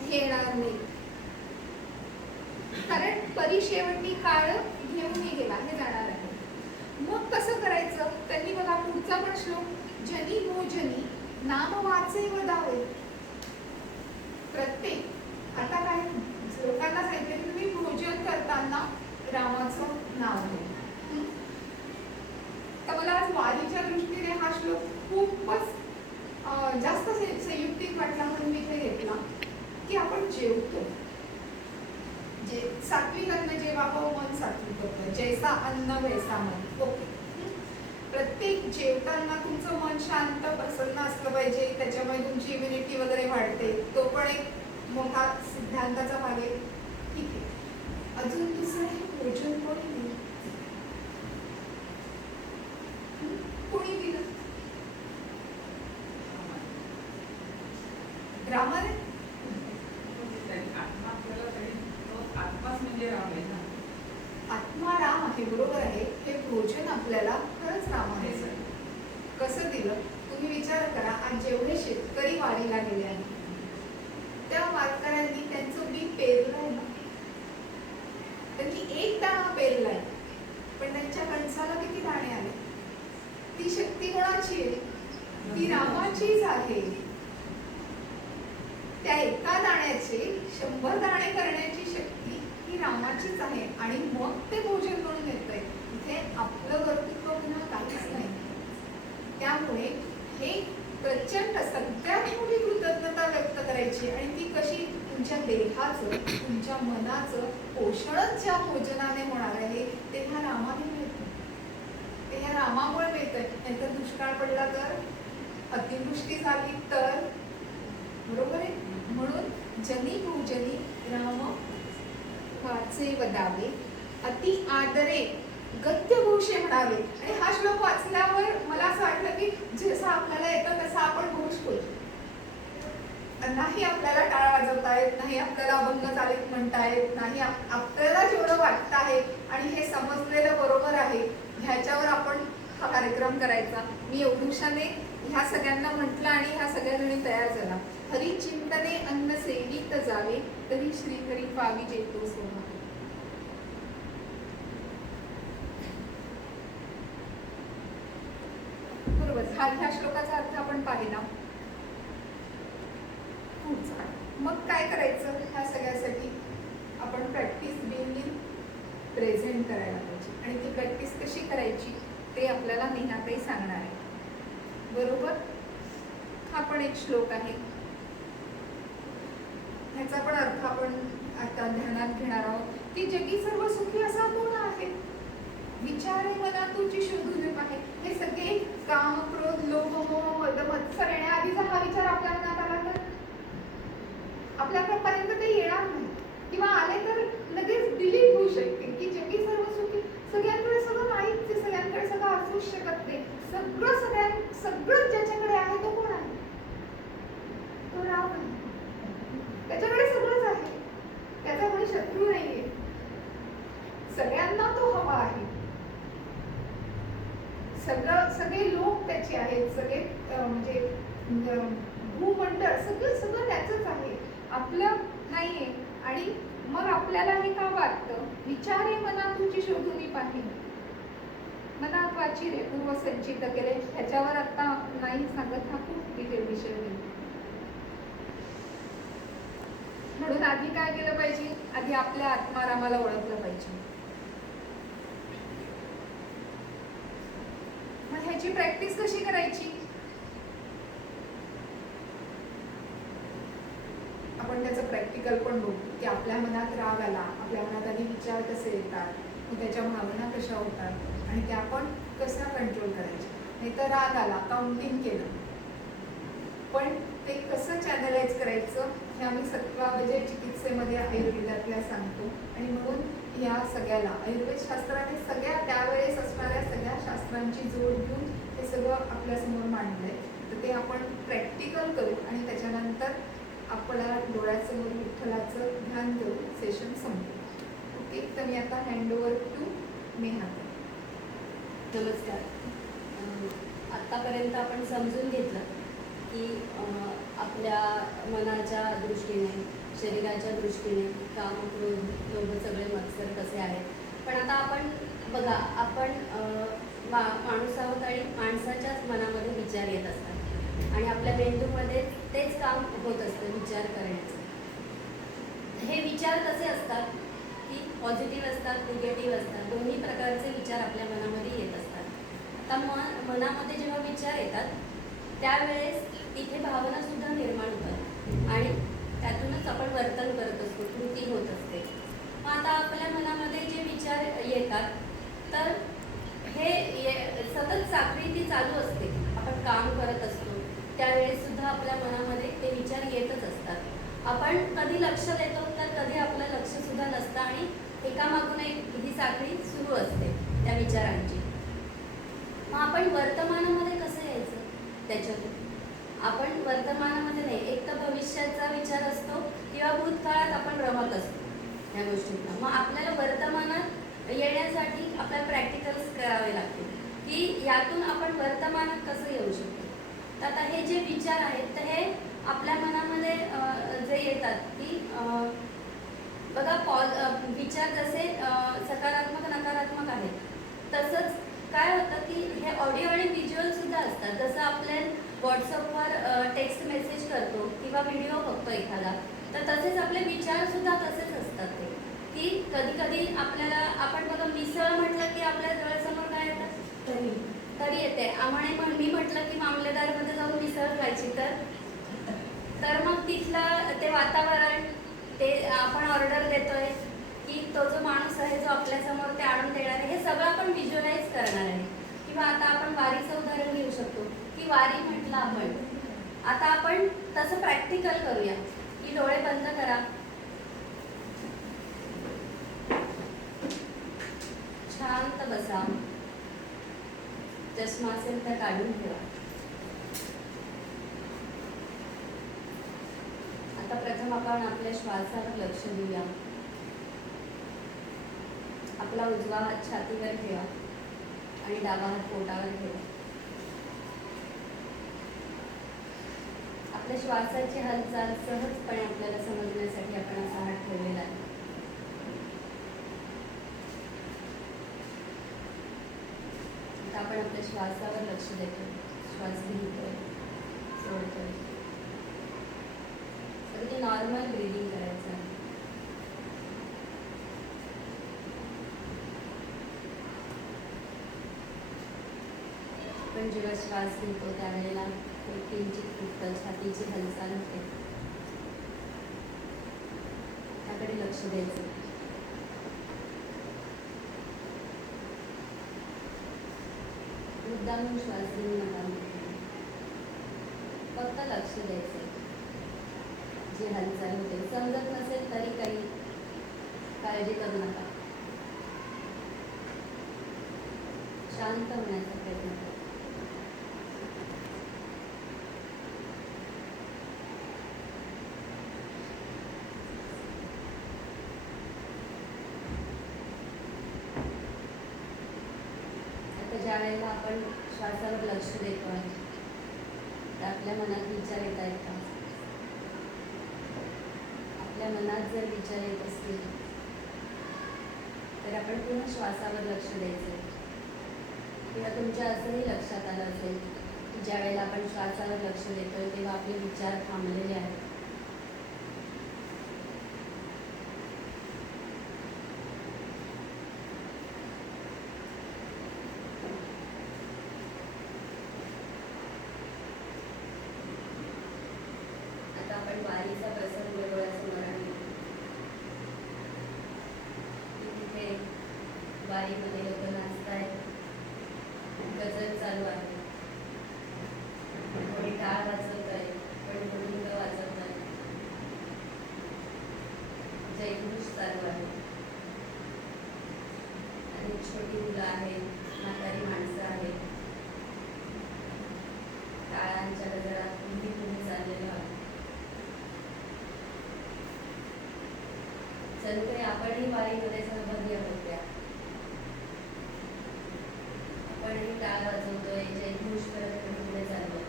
हे येणार नाही, कारण परिशेवटी काळ घेऊन गेला हे जाणार आहे. मग कसं करायचं त्यांनी बघा पुढचा पण श्लोक, जनी भोजनी नाम वाचे वदावे. प्रत्येक आता काय लोकांना सांगितलं की तुम्ही भोजन करताना रामाचं नाव घ्या. तर मला आज वारीच्या दृष्टीने हा श्लोक खूपच जास्त संयुक्तिक वाटला म्हणून मी इथे घेतला की आपण जेवतो, जे सात्विक अन्न जेवावं मन सात्विक होतं, जैसा अन्न वैसा मन. ओके. प्रत्येक जेवताना तुमचं मन शांत प्रसन्न असलं पाहिजे, त्याच्यामुळे तुमची इम्युनिटी वगैरे वाढते, तो पण एक मोठा सिद्धांताचा भाग आहे. ठीक आहे. अजून दुसरं हे भोजन कोणी दिलं, कोणी दिलं, रामाने. आत्माच म्हणजे राम आहे ना. आत्मा राम आहे, बरोबर आहे. हे भोजन आपल्याला खरंच राम आहे. कसं दिलं तुम्ही विचार करा. आज जेवढे शेतकरी वारीला गेले आहेत त्या वारकऱ्यांनी त्यांचं बी पेरलंय ना, त्यांनी एक दाणा पेरलाय, पण त्यांच्या कणसाला किती दाणे आले. ती शक्ती कोणाची आहे, ती रामाचीच आहे. त्या एका दाण्याचे 100 दाणे करण्याची शक्ती ही रामाचीच आहे, आणि मग ते भोजन म्हणून येतंय. इथे आपलं कर्तृत्व पुन्हा काहीच नाही. त्यामुळे हे प्रचंड सगळ्यात मोठी कृतज्ञता व्यक्त करायची, आणि ती कशी, तुमच्या देहाचं तुमच्या मनाचं पोषणच ज्या भोजनाने होणार आहे ते ह्या रामाने मिळतं, ते ह्या रामामुळे मिळतंय. नाहीतर दुष्काळ पडला तर, अतिवृष्टी झाली तर, बरोबर आहे. म्हणून जनी भोजनी राम वाचे वदावे, अति आदरे गद्यघोषे म्हणावे. आणि हा श्लोक वाचल्यावर मला असं वाटलं की जसं आपल्याला येतं तसं आपण घोष बोलतो. नाही आपल्याला टाळ वाजवता येत, नाही आपल्याला अभंग चालित म्हणता येत, नाही आपल्याला जेवढं वाटत आहे आणि हे समजलेलं बरोबर आहे ह्याच्यावर आपण हा कार्यक्रम करायचा. मी एवढुशाने ह्या सगळ्यांना म्हटलं आणि ह्या सगळ्या जणी तयार झाला. हरी चिंतने अन्न सेवित जावे, तरी श्रीहरी पावी जेतो सोमा. बरोबर. ह्या श्लोकाचा अर्थ आपण पाहिला. पुढचा मग काय करायचं, ह्या सगळ्यासाठी आपण प्रॅक्टिस बिंग इन प्रेझेंट करायला पाहिजे, आणि ती प्रॅक्टिस कशी करायची ते आपल्याला नेहाताई सांगणार आहे. बरोबर. हा पण एक श्लोक आहे, ह्याचा पण अर्थ आपण आता ध्यानात घेणार आहोत की जगी सर्व सुखी असा कोण आहे, विचारे मना तुझी शोधून आहे. हे सगळे काम क्रोध लोभ मोह मद मत्सर येण्याआधीचा हा विचार आपल्या मनात आला तर आपल्यापर्यंत ते येणार नाही, किंवा आले तर लगेच डिलीट होऊ शकते की जगी सर्व सुखी. सगळ्यांकडे सगळं नाहीच आहे, सगळ्यांकडे सगळं असूच शकत नाही. सगळं ज्याच्याकडे आहे तो कोण आहे, तो राम आहे. त्याच्याकडे सगळंच आहे, त्याचा कोणी शत्रू नाहीये, सगळ्यांना तो हवा आहे. सगळे लोक त्याचे आहेत, सगळे म्हणजे भूमंडळ सगळं त्याचंच आहे, आपलं नाहीये. आणि मग आपल्याला हे का वाटतं, विचारे मना तुझी शोधून पाहिजे, मनात वाची रे पूर्व संचित केले. ह्याच्यावर आता नाही सांगत, हा खूप डिटेल विषय होईल. म्हणून आधी काय केलं पाहिजे, आधी आपल्या आत्मारामाला ओळखलं पाहिजे. मग ह्याची प्रॅक्टिस कशी करायची, आपण त्याचं प्रॅक्टिकल पण बघू की आपल्या मनात राग आला, आपल्या मनात आधी विचार कसे येतात, मग त्याच्या भावना कशा होतात, आणि त्या आपण कसा कंट्रोल करायचा. नाही तर राग आला, काउंटिंग केलं, पण ते कसं चॅनलाइज करायचं हे आम्ही सत्वावजय चिकित्सेमध्ये आयुर्वेदातल्या सांगतो. आणि म्हणून ह्या सगळ्याला आयुर्वेद शास्त्राने सगळ्या त्यावेळेस असणाऱ्या सगळ्या शास्त्रांची जोड घेऊन हे सगळं आपल्यासमोर मांडलंय. तर ते आपण प्रॅक्टिकल करू आणि त्याच्यानंतर आपल्याला डोळ्यासमोर विठ्ठलाचं ध्यान करून सेशन संपू. ओके, तर मी आता हँडओव्हर टू नेहा. नमस्कार. आत्तापर्यंत आपण समजून घेतलं की आपल्या मनाच्या दृष्टीने, शरीराच्या दृष्टीने काम, क्रोध, लोभ सगळे मत्सर कसे आहेत. पण आता आपण बघा, आपण माणूस आहोत आणि माणसाच्याच मनामध्ये विचार येत असतात आणि आपल्या मेंदूमध्ये तेच काम होत असतं, विचार करण्याचं. हे विचार कसे असतात की पॉझिटिव्ह असतात, निगेटिव्ह असतात. दोन्ही प्रकारचे विचार आपल्या मनामध्ये येत असतात. आता मनामध्ये जेव्हा विचार येतात त्यावेळेस तिथे भावनासुद्धा निर्माण होतात आणि त्यातूनच आपण वर्तन करत असतो, कृती होत असते. मग आता आपल्या मनामध्ये जे विचार येतात तर हे सतत साखळी ती चालू असते. आपण काम करत असतो त्यावेळेससुद्धा आपल्या मनामध्ये ते विचार येतच असतात. आपण कधी लक्ष देतो तर कधी आपलं लक्षसुद्धा नसतं आणि एकामागून एक ही साखळी सुरू असते त्या विचारांची. मग आपण वर्तमानामध्ये कसं यायचं त्याच्यातून? आपण वर्तमानामध्ये नाही, एक तर भविष्याचा विचार असतो किंवा भूतकाळात आपण रमत असतो ह्या गोष्टींना. मग आपल्याला वर्तमानात येण्यासाठी आपल्याला प्रॅक्टिकल्स करावे लागतील की यातून आपण वर्तमानात कसं येऊ शकतो. तर आता हे जे विचार आहेत तर हे आपल्या मनामध्ये जे येतात की बघा, विचार जसे सकारात्मक नकारात्मक आहेत तसंच काय होतं की हे ऑडिओ आणि व्हिज्युअलसुद्धा असतात. जसं आपल्या व्हॉट्सअपवर टेक्स्ट मेसेज करतो किंवा व्हिडिओ बघतो एखादा, तर तसेच आपले विचारसुद्धा तसेच असतात. ते की कधी कधी आपल्याला, आपण बघा मिसळ म्हटलं की आपल्या डोळ्यासमोर काय येतात? तरी येते. आणि मी म्हटलं की मामलेदारमध्ये जाऊन मिसळ खायची तर मग तिथलं ते वातावरण, ते आपण ऑर्डर देतोय की तो जो माणूस आहे जो आपल्यासमोर ते आणून देणार आहे, हे सगळं आपण व्हिज्युअलाइज करणार आहे. किंवा आता आपण वारीचं उदाहरण घेऊ शकतो की वारी म्हटलं आपण, आता आपण तसं प्रॅक्टिकल करूया की डोळे बंद करा, शांत बसा, चष्मा असेल तर काढून ठेवा. आता प्रथम आपण आपल्या श्वासावर लक्ष देऊया. आपला उजवा हात छातीवर ठेवा आणि डावा हात पोटावर ठेवा. आपल्या श्वासाची हालचाल सहजपणे आपल्याला समजण्यासाठी आपण असा हात ठेवलेला आहे. आता आपण आपल्या श्वासावर लक्ष देतो. श्वास घेतोय, सोडतोय. अगदी नॉर्मल ब्रीदिंग करायचं आहे. आपण जेव्हा श्वास घेतो त्यावेळेला किंचित उत्तर छातीची हालचाल होते, त्याकडे लक्ष द्यायचं. मुद्दामून श्वास घेऊ नका, फक्त लक्ष द्यायचं. जी हालचाल होते समजत नसेल तरी काही काळजी करू नका. शांत होण्याचा प्रयत्न करा. आता ज्या वेळेला आपण श्वासावर लक्ष देतो आहे तर आपल्या मनात विचार येत आहेत का? आपल्या मनात जर विचार येत असतील तर आपण पुन्हा श्वासावर लक्ष द्यायचं. किंवा तुमच्या असंही लक्षात आलं असेल की ज्या वेळेला आपण श्वासावर लक्ष देतोय तेव्हा आपले विचार थांबलेले आहेत. आता आपण वारीचा प्रसंग डोळ्यासमोर आणू. तिथे वारीमध्ये लोक नाचतायत, गजर चालू आहे, कोणी टाळ वाजवत आहे, कोणी मृदुंग वाजवत आहे, जयघोष चालू आहे. आणि छोटी मुलं आहेत, म्हातारी माणसं आहेत, टाळांच्या गजरात पुढे पुढे चाललेलो आहे. जणू आपणही वारीमध्ये सहभागी आहोत त्या. आपणही टाळ वाजवतोय, जयघोष करत पुढे पुढे चाललोय.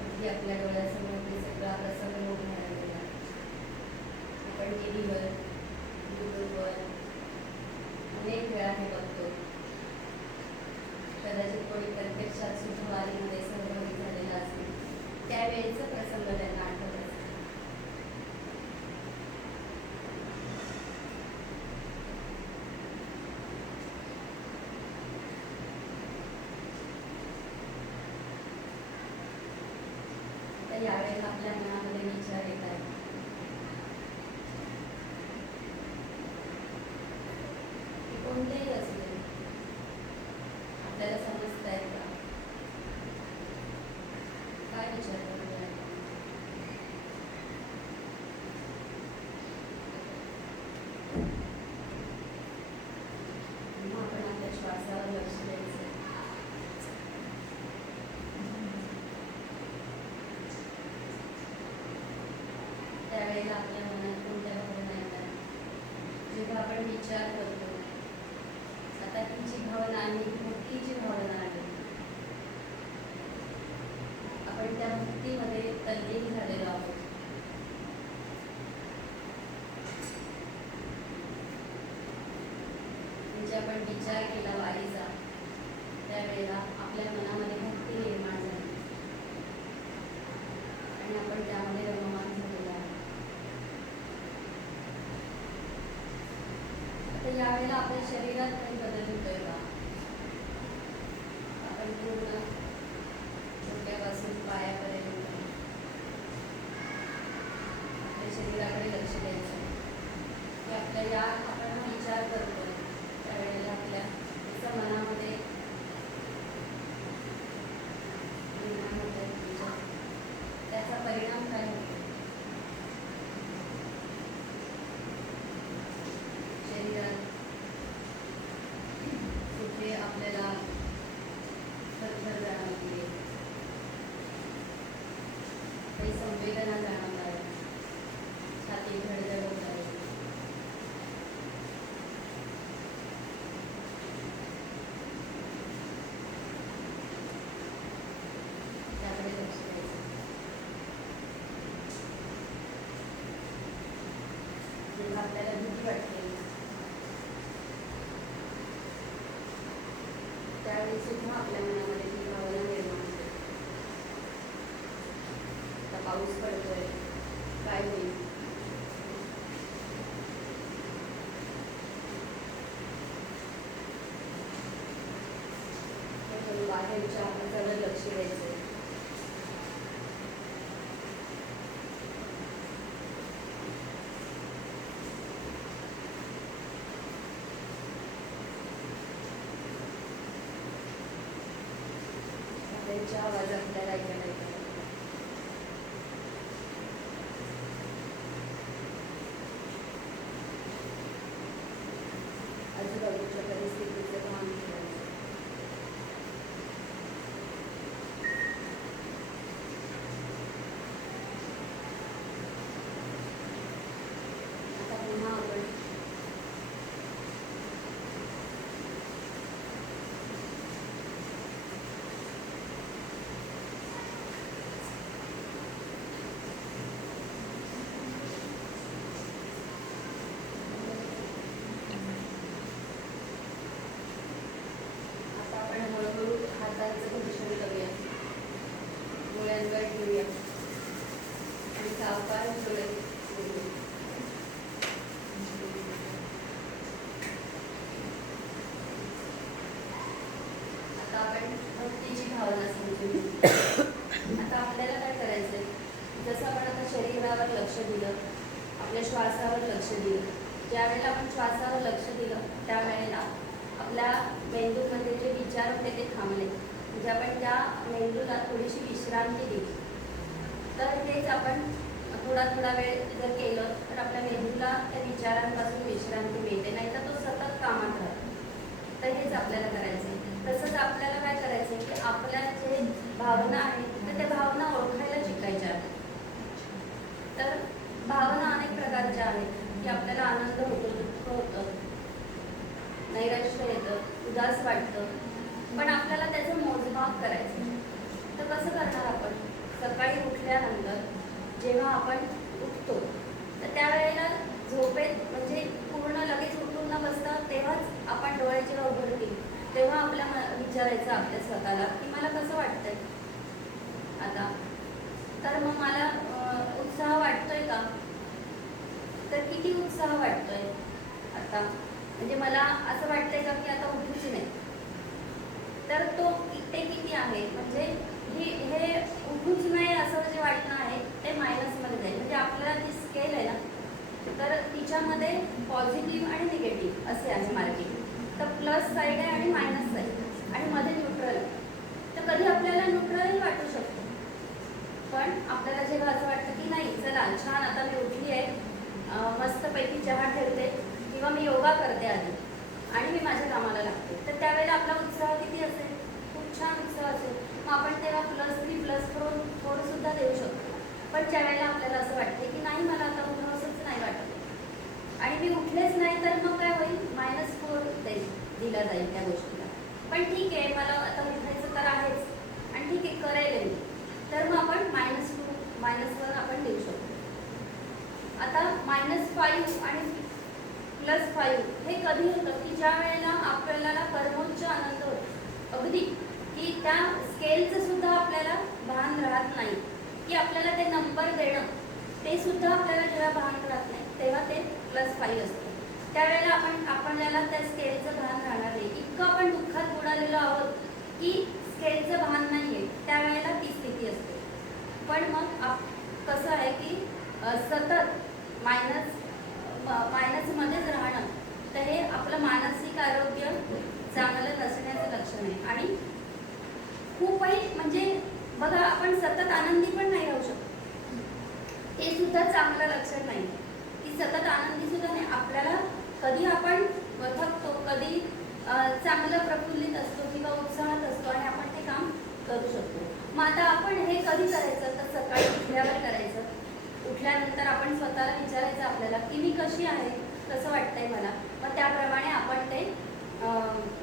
अगदी आपल्या डोळ्यासमोर ते सगळा प्रसंग उभा राहिलेला आहे. आपण टीव्हीवर, युट्यूबवर अनेक वेळा हे बघतो. कदाचित कोणी प्रत्यक्षात सुद्धा वारीमध्ये सहभागी झालेला असेल, त्यावेळेचा प्रसंग त्यांना आठवत असेल. तर यावेळेला आपल्या मनामध्ये विचार येत आहेत. कोणतेही असू दे, आपल्याला समजत आहे का? काय विचार करतोय? मग आपण आपल्या श्वासावर लक्ष द्यायचं. त्यावेळेला आपल्या मनात कोणत्या भावना येतात? जेव्हा आपण विचार करतो, आता ही जी भावना आहे, भक्तीची भावना आहे, आपण त्या भक्तीमध्ये तल्लीन झालेलो आहोत. म्हणजे आपण विचार केला वारीचा, त्यावेळेला आपल्या मनामध्ये भक्ती निर्माण झाली आणि आपण त्यामध्ये रममाण झालेलो आहोत. आता यावेळेला आपल्या शरीरात काही बदल होतोय का? आपण पूर्ण डोक्यापासून पायापर्यंत आपल्या शरीराकडे लक्ष द्यायचं की आपल्या या आपण हा विचार करतोय त्यावेळेला आपल्या त्याचा मनामध्ये निर्माण होतोय विचार, त्याचा परिणाम काय होतो? शरीरात कुठे आपल्याला थरथर जाणवते, काही संवेदना जाणवत आहेत, छाती धडधड होत आहे. त्याकडे लक्ष द्यायचं. जेव्हा आपल्याला भीती वाटते, त्यावेळी सुद्धा आपल्या मनामध्ये ती भावना निर्माण होते. आता पाऊस पडतोय, काय होईल? आपण बाहेरच्या आवाजावर लक्ष द्यायचं. त्यांच्या आवाज आपल्याला ऐकायला येतात. आजूबाजूच्या परिस्थितीचं भान ठेवायचं. आता पुन्हा आपण हळूहळू हातांचं घर्षण करूया, डोळ्यांवर ठेवूया आणि सावकाश डोळे उघडूया. आता आपण भक्तीची भावना समजून घेऊ. आता आपल्याला काय करायचंय, जसं आपण आता शरीरावर लक्ष दिलं, आपल्या श्वासावर लक्ष दिलं, ज्यावेळेला आपण श्वासावर लक्ष दिलं त्यावेळेला आपल्या मेंदूमध्ये जे विचार होते ते थांबले. म्हणजे आपण त्या मेंदूला थोडीशी विश्रांती दिली. तर हेच आपण थोडा थोडा वेळ जर केलं तर आपल्या मेंदूला त्या विचारांपासून विश्रांती मिळते, नाही तर तो सतत कामात राहतो. तर हेच आपल्याला करायचं आहे. तसंच आपल्याला काय करायचं आहे की आपल्या जे भावना आहेत तर त्या भावना ओळखायला शिकायच्या आहेत. तर भावना अनेक प्रकारच्या आहेत की आपल्याला आनंद होतो, दुःख होतं, नैराश्य येतं, उदास वाटतं, पण आपल्याला त्याचं मोजमाप करायचं. तर कसं करणार आपण? सकाळी उठल्यानंतर जेव्हा आपण उठतो तर त्यावेळेला झोपेत म्हणजे पूर्ण लगेच उठून न बसता तेव्हाच आपण डोळे जेव्हा उघडतील तेव्हा आपल्या विचारायचं आपल्या स्वतःला की मला कसं वाटतंय आता. तर मग मला उत्साह वाटतोय का? तर किती उत्साह वाटतोय आता? म्हणजे मला असं वाटतंय का की आता उठूच नाही. तर तो ते किती आहे? म्हणजे हे उठूच नाही असं जे वाटणं आहे ते मायनसमध्ये जाईल. म्हणजे आपल्याला जी स्केल आहे ना तर तिच्यामध्ये पॉझिटिव्ह आणि निगेटिव्ह असे आहे मार्किंग. तर प्लस साईड आहे आणि मायनस साईड आणि मध्ये न्यूट्रल. तर कधी आपल्याला न्यूट्रलही वाटू शकतो, पण आपल्याला जेव्हा असं वाटतं की नाही चला छान आता मी उठली आहे, मस्तपैकी चहा ठेवते किंवा मी योगा करते आधी आणि मी माझ्या कामाला लागते, तर त्यावेळेला आपला उत्साह किती असेल? खूप छान उत्साह असेल. मग आपण तेव्हा +3 करून थोडंसुद्धा देऊ शकतो. पण ज्या वेळेला आपल्याला असं वाटते की नाही मला आता उठावंसंच नाही वाटत आणि मी उठलेच नाही तर मग काय होईल? -4 दिला जाईल त्या गोष्टीला. पण ठीक आहे मला आता उठायचं तर आहेच आणि ठीक आहे करेल मी, तर मग आपण -2 -1 आपण देऊ शकतो. आता -5 आणि +5 हे कधी होतं की ज्या वेळेला आपल्याला परमोच्च आनंद होतो, अगदी की त्या स्केलचं सुद्धा आपल्याला भान राहत नाही की आपल्याला ते नंबर देणं ते सुद्धा आपल्याला जेव्हा भान राहत नाही तेव्हा ते +5 असतं. त्यावेळेला आपल्याला त्या स्केलचं भान राहणार नाही. इतकं आपण दुःखात बुडालेलो आहोत की स्केलचं भान नाही आहे, त्यावेळेला ती स्थिती असते. पण मग कसं आहे की सतत मायनसमध्येच राहणं तर हे आपलं मानसिक आरोग्य चांगलं नसण्याचं लक्षण आहे. आणि खूपही म्हणजे बघा आपण सतत आनंदी पण नाही राहू शकतो, हे सुद्धा चांगलं लक्षण नाही की सतत आनंदी सुद्धा नाही. आपल्याला कधी आपण थकतो, कधी चांगलं प्रफुल्लित असतो किंवा उत्साहात असतो आणि आपण ते काम करू शकतो. मग आता आपण हे कधी करायचं? तर सकाळी उठल्यावर करायचं. उठल्यानंतर आपण स्वतःला विचारायचं आपल्याला की मी कशी आहे, कसं वाटतंय मला, मग त्याप्रमाणे आपण ते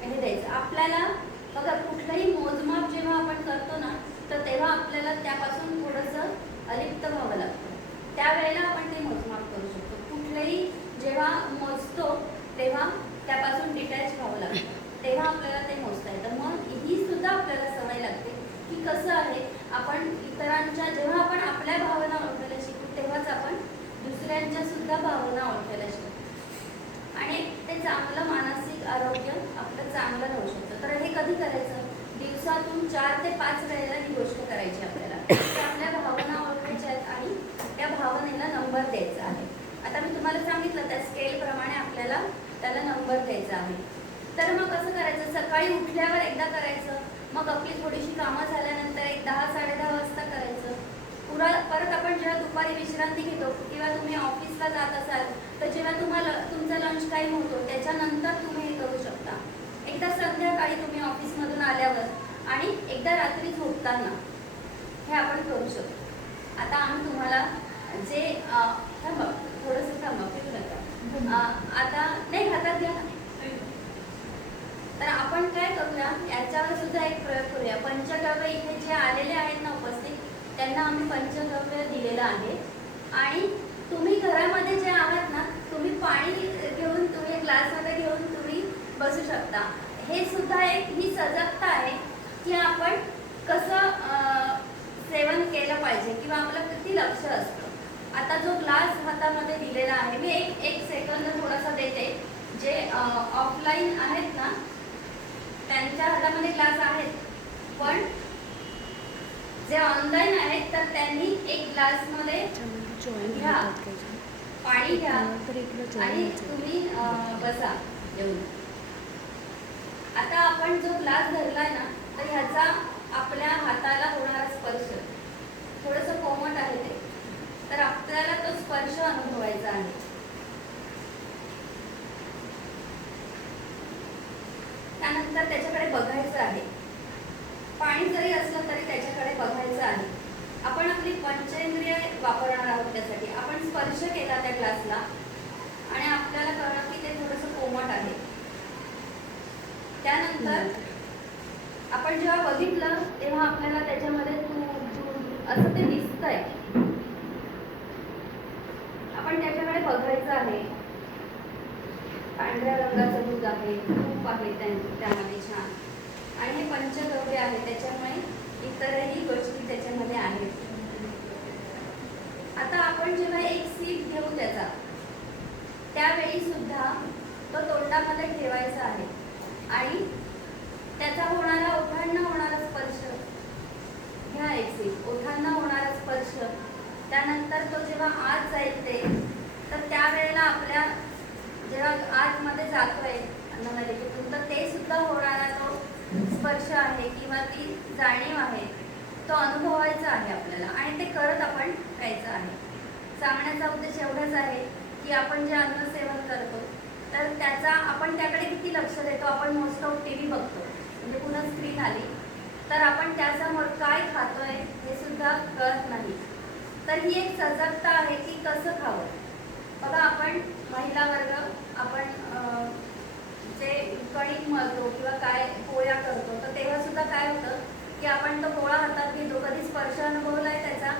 हे द्यायचं. आपल्याला बघा कुठलंही मोजमाप जेव्हा आपण करतो ना तर तेव्हा आपल्याला त्यापासून थोडंसं अलिप्त व्हावं लागतं. त्यावेळेला आपण ते मोजमाप करू शकतो. कुठलंही जेव्हा मोजतो तेव्हा त्यापासून डिटॅच व्हावं लागतं, तेव्हा आपल्याला ते मोजता येतं. मग ही सुद्धा आपल्याला सवय लागते की कसं आहे आपण इतरांच्या जेव्हा आपण आपल्या भावना ओळखायला शिकू तेव्हाच आपण दुसऱ्यांच्या सुद्धा भावना ओळखायला शिकू आणि ते चांगलं मानसिक आरोग्य आपलं चांगलं राहू शकतं. तर हे कधी करायचं? दिवसातून 4 ते 5 वेळेला ही गोष्ट करायची आपल्याला. आपल्या भावना ओळखायच्या आहेत आणि त्या भावनेला नंबर द्यायचा आहे. आता मी तुम्हाला सांगितलं त्या स्केलप्रमाणे आपल्याला त्याला नंबर द्यायचा आहे. तर मग कसं करायचं? सकाळी उठल्यावर एकदा करायचं, मग आपली थोडीशी कामं झाल्यानंतर एक 10-10:30 वाजता करायचं. परत आपण जेव्हा दुपारी विश्रांती घेतो किंवा तुम्ही ऑफिसला जात असाल तर जेव्हा तुम्हाला तुमचा लंच टाईम होतो त्याच्यानंतर तुम्ही हे करू शकता. एकदा संध्याकाळी तुम्ही ऑफिसमधून आल्यावर आणि एकदा रात्री झोपताना हे आपण करू शकतो. आता आम्ही तुम्हाला जे थांबा थोडंसं थांबा फिरू नका. आता नाही हातात घ्या. तर आपण काय करूया याच्यावर सुद्धा एक प्रयोग करूया. पंचगव्य इथे जे आलेले आहेत ना उपस्थित त्यांना आम्ही पंचगव्य दिलेलं आहे आणि तुम्ही घरामध्ये जे आहात ना तुम्ही पाणी घेऊन तुम्ही ग्लासमध्ये घेऊन तुम्ही बसू शकता. हे सुद्धा एक ही सजगता आहे की आपण कसं सेवन केलं पाहिजे किंवा आपलं किती लक्ष असतं. आता जो ग्लास हातामध्ये दिलेला आहे मी एक सेकंद थोडासा देते. जे ऑफलाईन आहेत ना त्यांच्या हातामध्ये ग्लास आहेत, पण जे ऑनलाईन आहेत तर त्यांनी एक ग्लासमध्ये घ्या पाणी घ्या आणि तुम्ही बसा येऊन. आता आपण जो ग्लास धरलाय ना, तर ह्याचा आपल्या हाताला होणारा स्पर्श थोडंसं कोमट आहे ते, तर आपल्याला तो स्पर्श अनुभवायचा आहे. त्यानंतर त्याच्याकडे बघायचं आहे. पाणी जरी असलं तरी त्याच्याकडे बघायचं आहे. आपण आपली पंचेंद्रिय वापरणार आहोत त्यासाठी. आपण स्पर्श केला त्या ग्लासला आणि आपल्याला कळलं की ते थोडंसं कोमट आहे. त्यानंतर आपण जेव्हा बघितलं तेव्हा आपल्याला त्याच्यामध्ये दूध असं ते दिसतंय. आपण त्याच्याकडे बघायचं आहे. पांढऱ्या रंगाचं दूध आहे, तूप आहे त्यामध्ये छान, आणि हे पंचगव्य आहे, त्याच्यामुळे इतरही गोष्टी त्याच्यामध्ये आहेत. आता आपण जेव्हा एक सीप घेऊ त्यावेळी सुद्धा तो तोंडामध्ये ठेवायचा आहे आणि त्याचा होणारा ओठांना होणारा स्पर्श घ्या. एक सीप ओठांना होणारा स्पर्श, त्यानंतर तो जेव्हा आत जाईल ते, तर त्यावेळेला आपल्या जेव्हा आतमध्ये जातोय अन्ननलिकेतून, तर ते सुद्धा होणारा तो स्पर्श आहे किंवा ती जाणीव आहे, तो अनुभवायचा आहे आपल्याला आणि ते करत आपण राहायचं आहे. सांगण्याचा उद्देश एवढाच आहे की आपण जे अन्न सेवन करतो तर त्याचा आपण त्याकडे किती लक्ष देतो. आपण मोस्ट ऑफ टी व्ही बघतो, म्हणजे पुन्हा स्क्रीन आली तर आपण त्यासमोर काय खातोय हे सुद्धा कळत नाही. तर ही एक सजगता आहे की कसं खावं. बघा, आपण महिला वर्ग आपण जे कणिक मळतो किंवा काय पोळ्या करतो, तर तेव्हा सुद्धा काय होतं की आपण तो पोळा हातात घेतो. कधी स्पर्श अनुभवलाय त्याचा?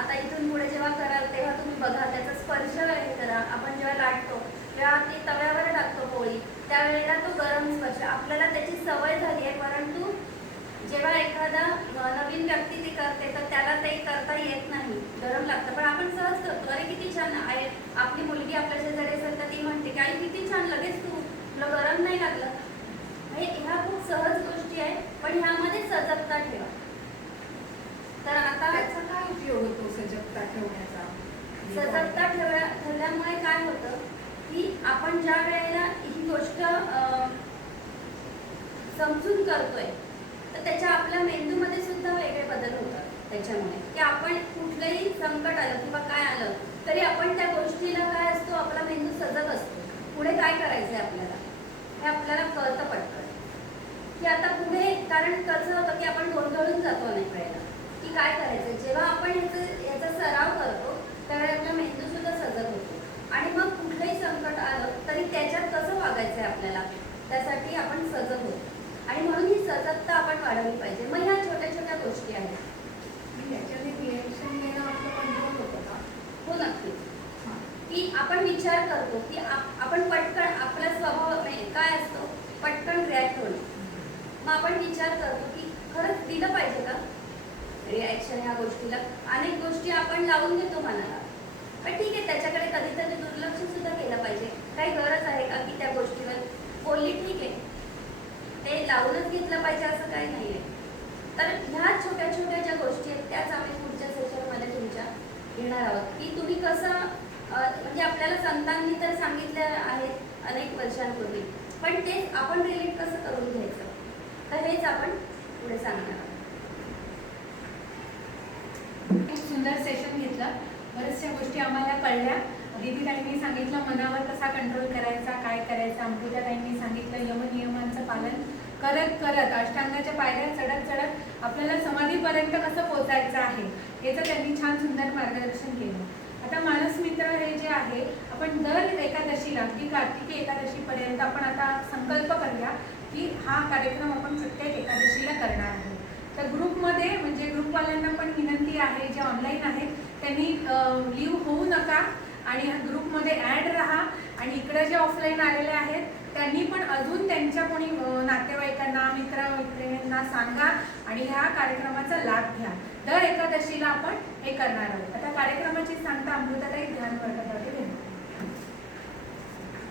आता इथून पुढे जेव्हा कराल तेव्हा तुम्ही बघा, त्याचा स्पर्श हे करा. आपण जेव्हा लाटतो तेव्हा ती तव्यावर टाकतो पोळी, त्यावेळेला तो गरम स्पर्श, आपल्याला त्याची सवय झाली आहे. परंतु जेव्हा एखादा नवीन व्यक्ती ती करते तर त्याला ते करता येत नाही, गरम लागतं. पण आपण सहज करतो. अरे किती छान आहे. आपली मुलगी आपल्या शेजारी असेल तर ती म्हणते की आई किती छान, लगेच तुला गरम नाही लागलं. ह्या खूप सहज गोष्टी आहे, पण ह्यामध्ये सजगता ठेवा. तर आता त्याचा काय उपयोग होतो सजगता ठेवण्याचा? सजगता ठेवल्यामुळे काय होतं की आपण ज्या वेळेला ही गोष्ट समजून करतोय तर त्याच्या आपल्या मेंदूमध्ये सुद्धा वेगळे बदल होतात. त्याच्यामुळे की आपण कुठलंही संकट आलं किंवा काय आलं तरी आपण त्या गोष्टीला काय असतो, आपला मेंदू सजग असतो. पुढे काय करायचंय आपल्याला हे आपल्याला कळतं पटकन की आता पुढे. कारण कसं होतं की आपण गोंधळून जातो अनेक वेळेला की काय करायचं. जेव्हा आपण याचा सराव करतो त्यावेळी आपला मेंदू सुद्धा सजग होतो आणि मग कुठलंही संकट आलं तरी त्याच्यात कसं वागायचंय आपल्याला, त्यासाठी आपण सजग होतो. आणि म्हणून ही सजगता आपण वाढवली पाहिजे. मग ह्या छोट्या छोट्या गोष्टी आहेत. त्याच्याने रिएक्शन घेणं आपलं कंट्रोल होतं का? हो, नक्कीच. की आपण विचार करतो की आपण पटकन, आपला स्वभाव काय असतो, पटकन रिॲक्ट होणं. मग आपण विचार करतो की खरंच दिलं पाहिजे का रिॲक्शन ह्या गोष्टीला. अनेक गोष्टी आपण लावून देतो मनाला, पण ठीक आहे, त्याच्याकडे कधीतरी दुर्लक्ष सुद्धा केलं पाहिजे. काही गरज आहे का की त्या गोष्टीवर बोलली, ठीक आहे, ते लावूनच घेतलं पाहिजे असं काही नाही आहे. तर ह्या छोट्या छोट्या ज्या गोष्टी आहेत त्याच आम्ही पुढच्या सेशनमध्ये तुमच्या घेणार आहोत की तुम्ही कसं, म्हणजे आपल्याला संतांनी तर सांगितलं आहेत अनेक वर्षांपूर्वी, पण ते आपण रिलेट कसं करून घ्यायचं, तर हेच आपण पुढे सांगणार आहोत. खूप सुंदर सेशन घेतलं. बऱ्याचशा गोष्टी आम्हाला कळल्या. दीदीताईंनी सांगितलं मनावर कसा कंट्रोल करायचा, काय करायचं. अमृताताईंनी सांगितलं यमनियमांचं पालन करत करत अष्टांगाच्या पायऱ्या चढत चढत आपल्याला समाधीपर्यंत कसं पोचायचं आहे याचं त्यांनी छान सुंदर मार्गदर्शन केलं. आता मानस मित्र हे जे आहे, आपण दर एकादशीला, अगदी कार्तिकी एकादशीपर्यंत आपण आता संकल्प करूया की हा कार्यक्रम आपण प्रत्येक एकादशीला करणार आहोत. तर ग्रुपमध्ये, म्हणजे ग्रुपवाल्यांना पण विनंती आहे, जे ऑनलाईन आहेत त्यांनी लीव होऊ नका आणि ग्रुपमध्ये ॲड राहा. आणि इकडे जे ऑफलाईन आलेले आहेत त्यांनी पण अजून त्यांच्या कोणी नातेवाईकांना, मित्रमैत्रिणींना सांगा आणि ह्या कार्यक्रमाचा लाभ घ्या. दर एकादशीला आपण हे करणार आहोत. आता कार्यक्रमाची सांगता अमृताताई ध्यान वर्गाद्वारे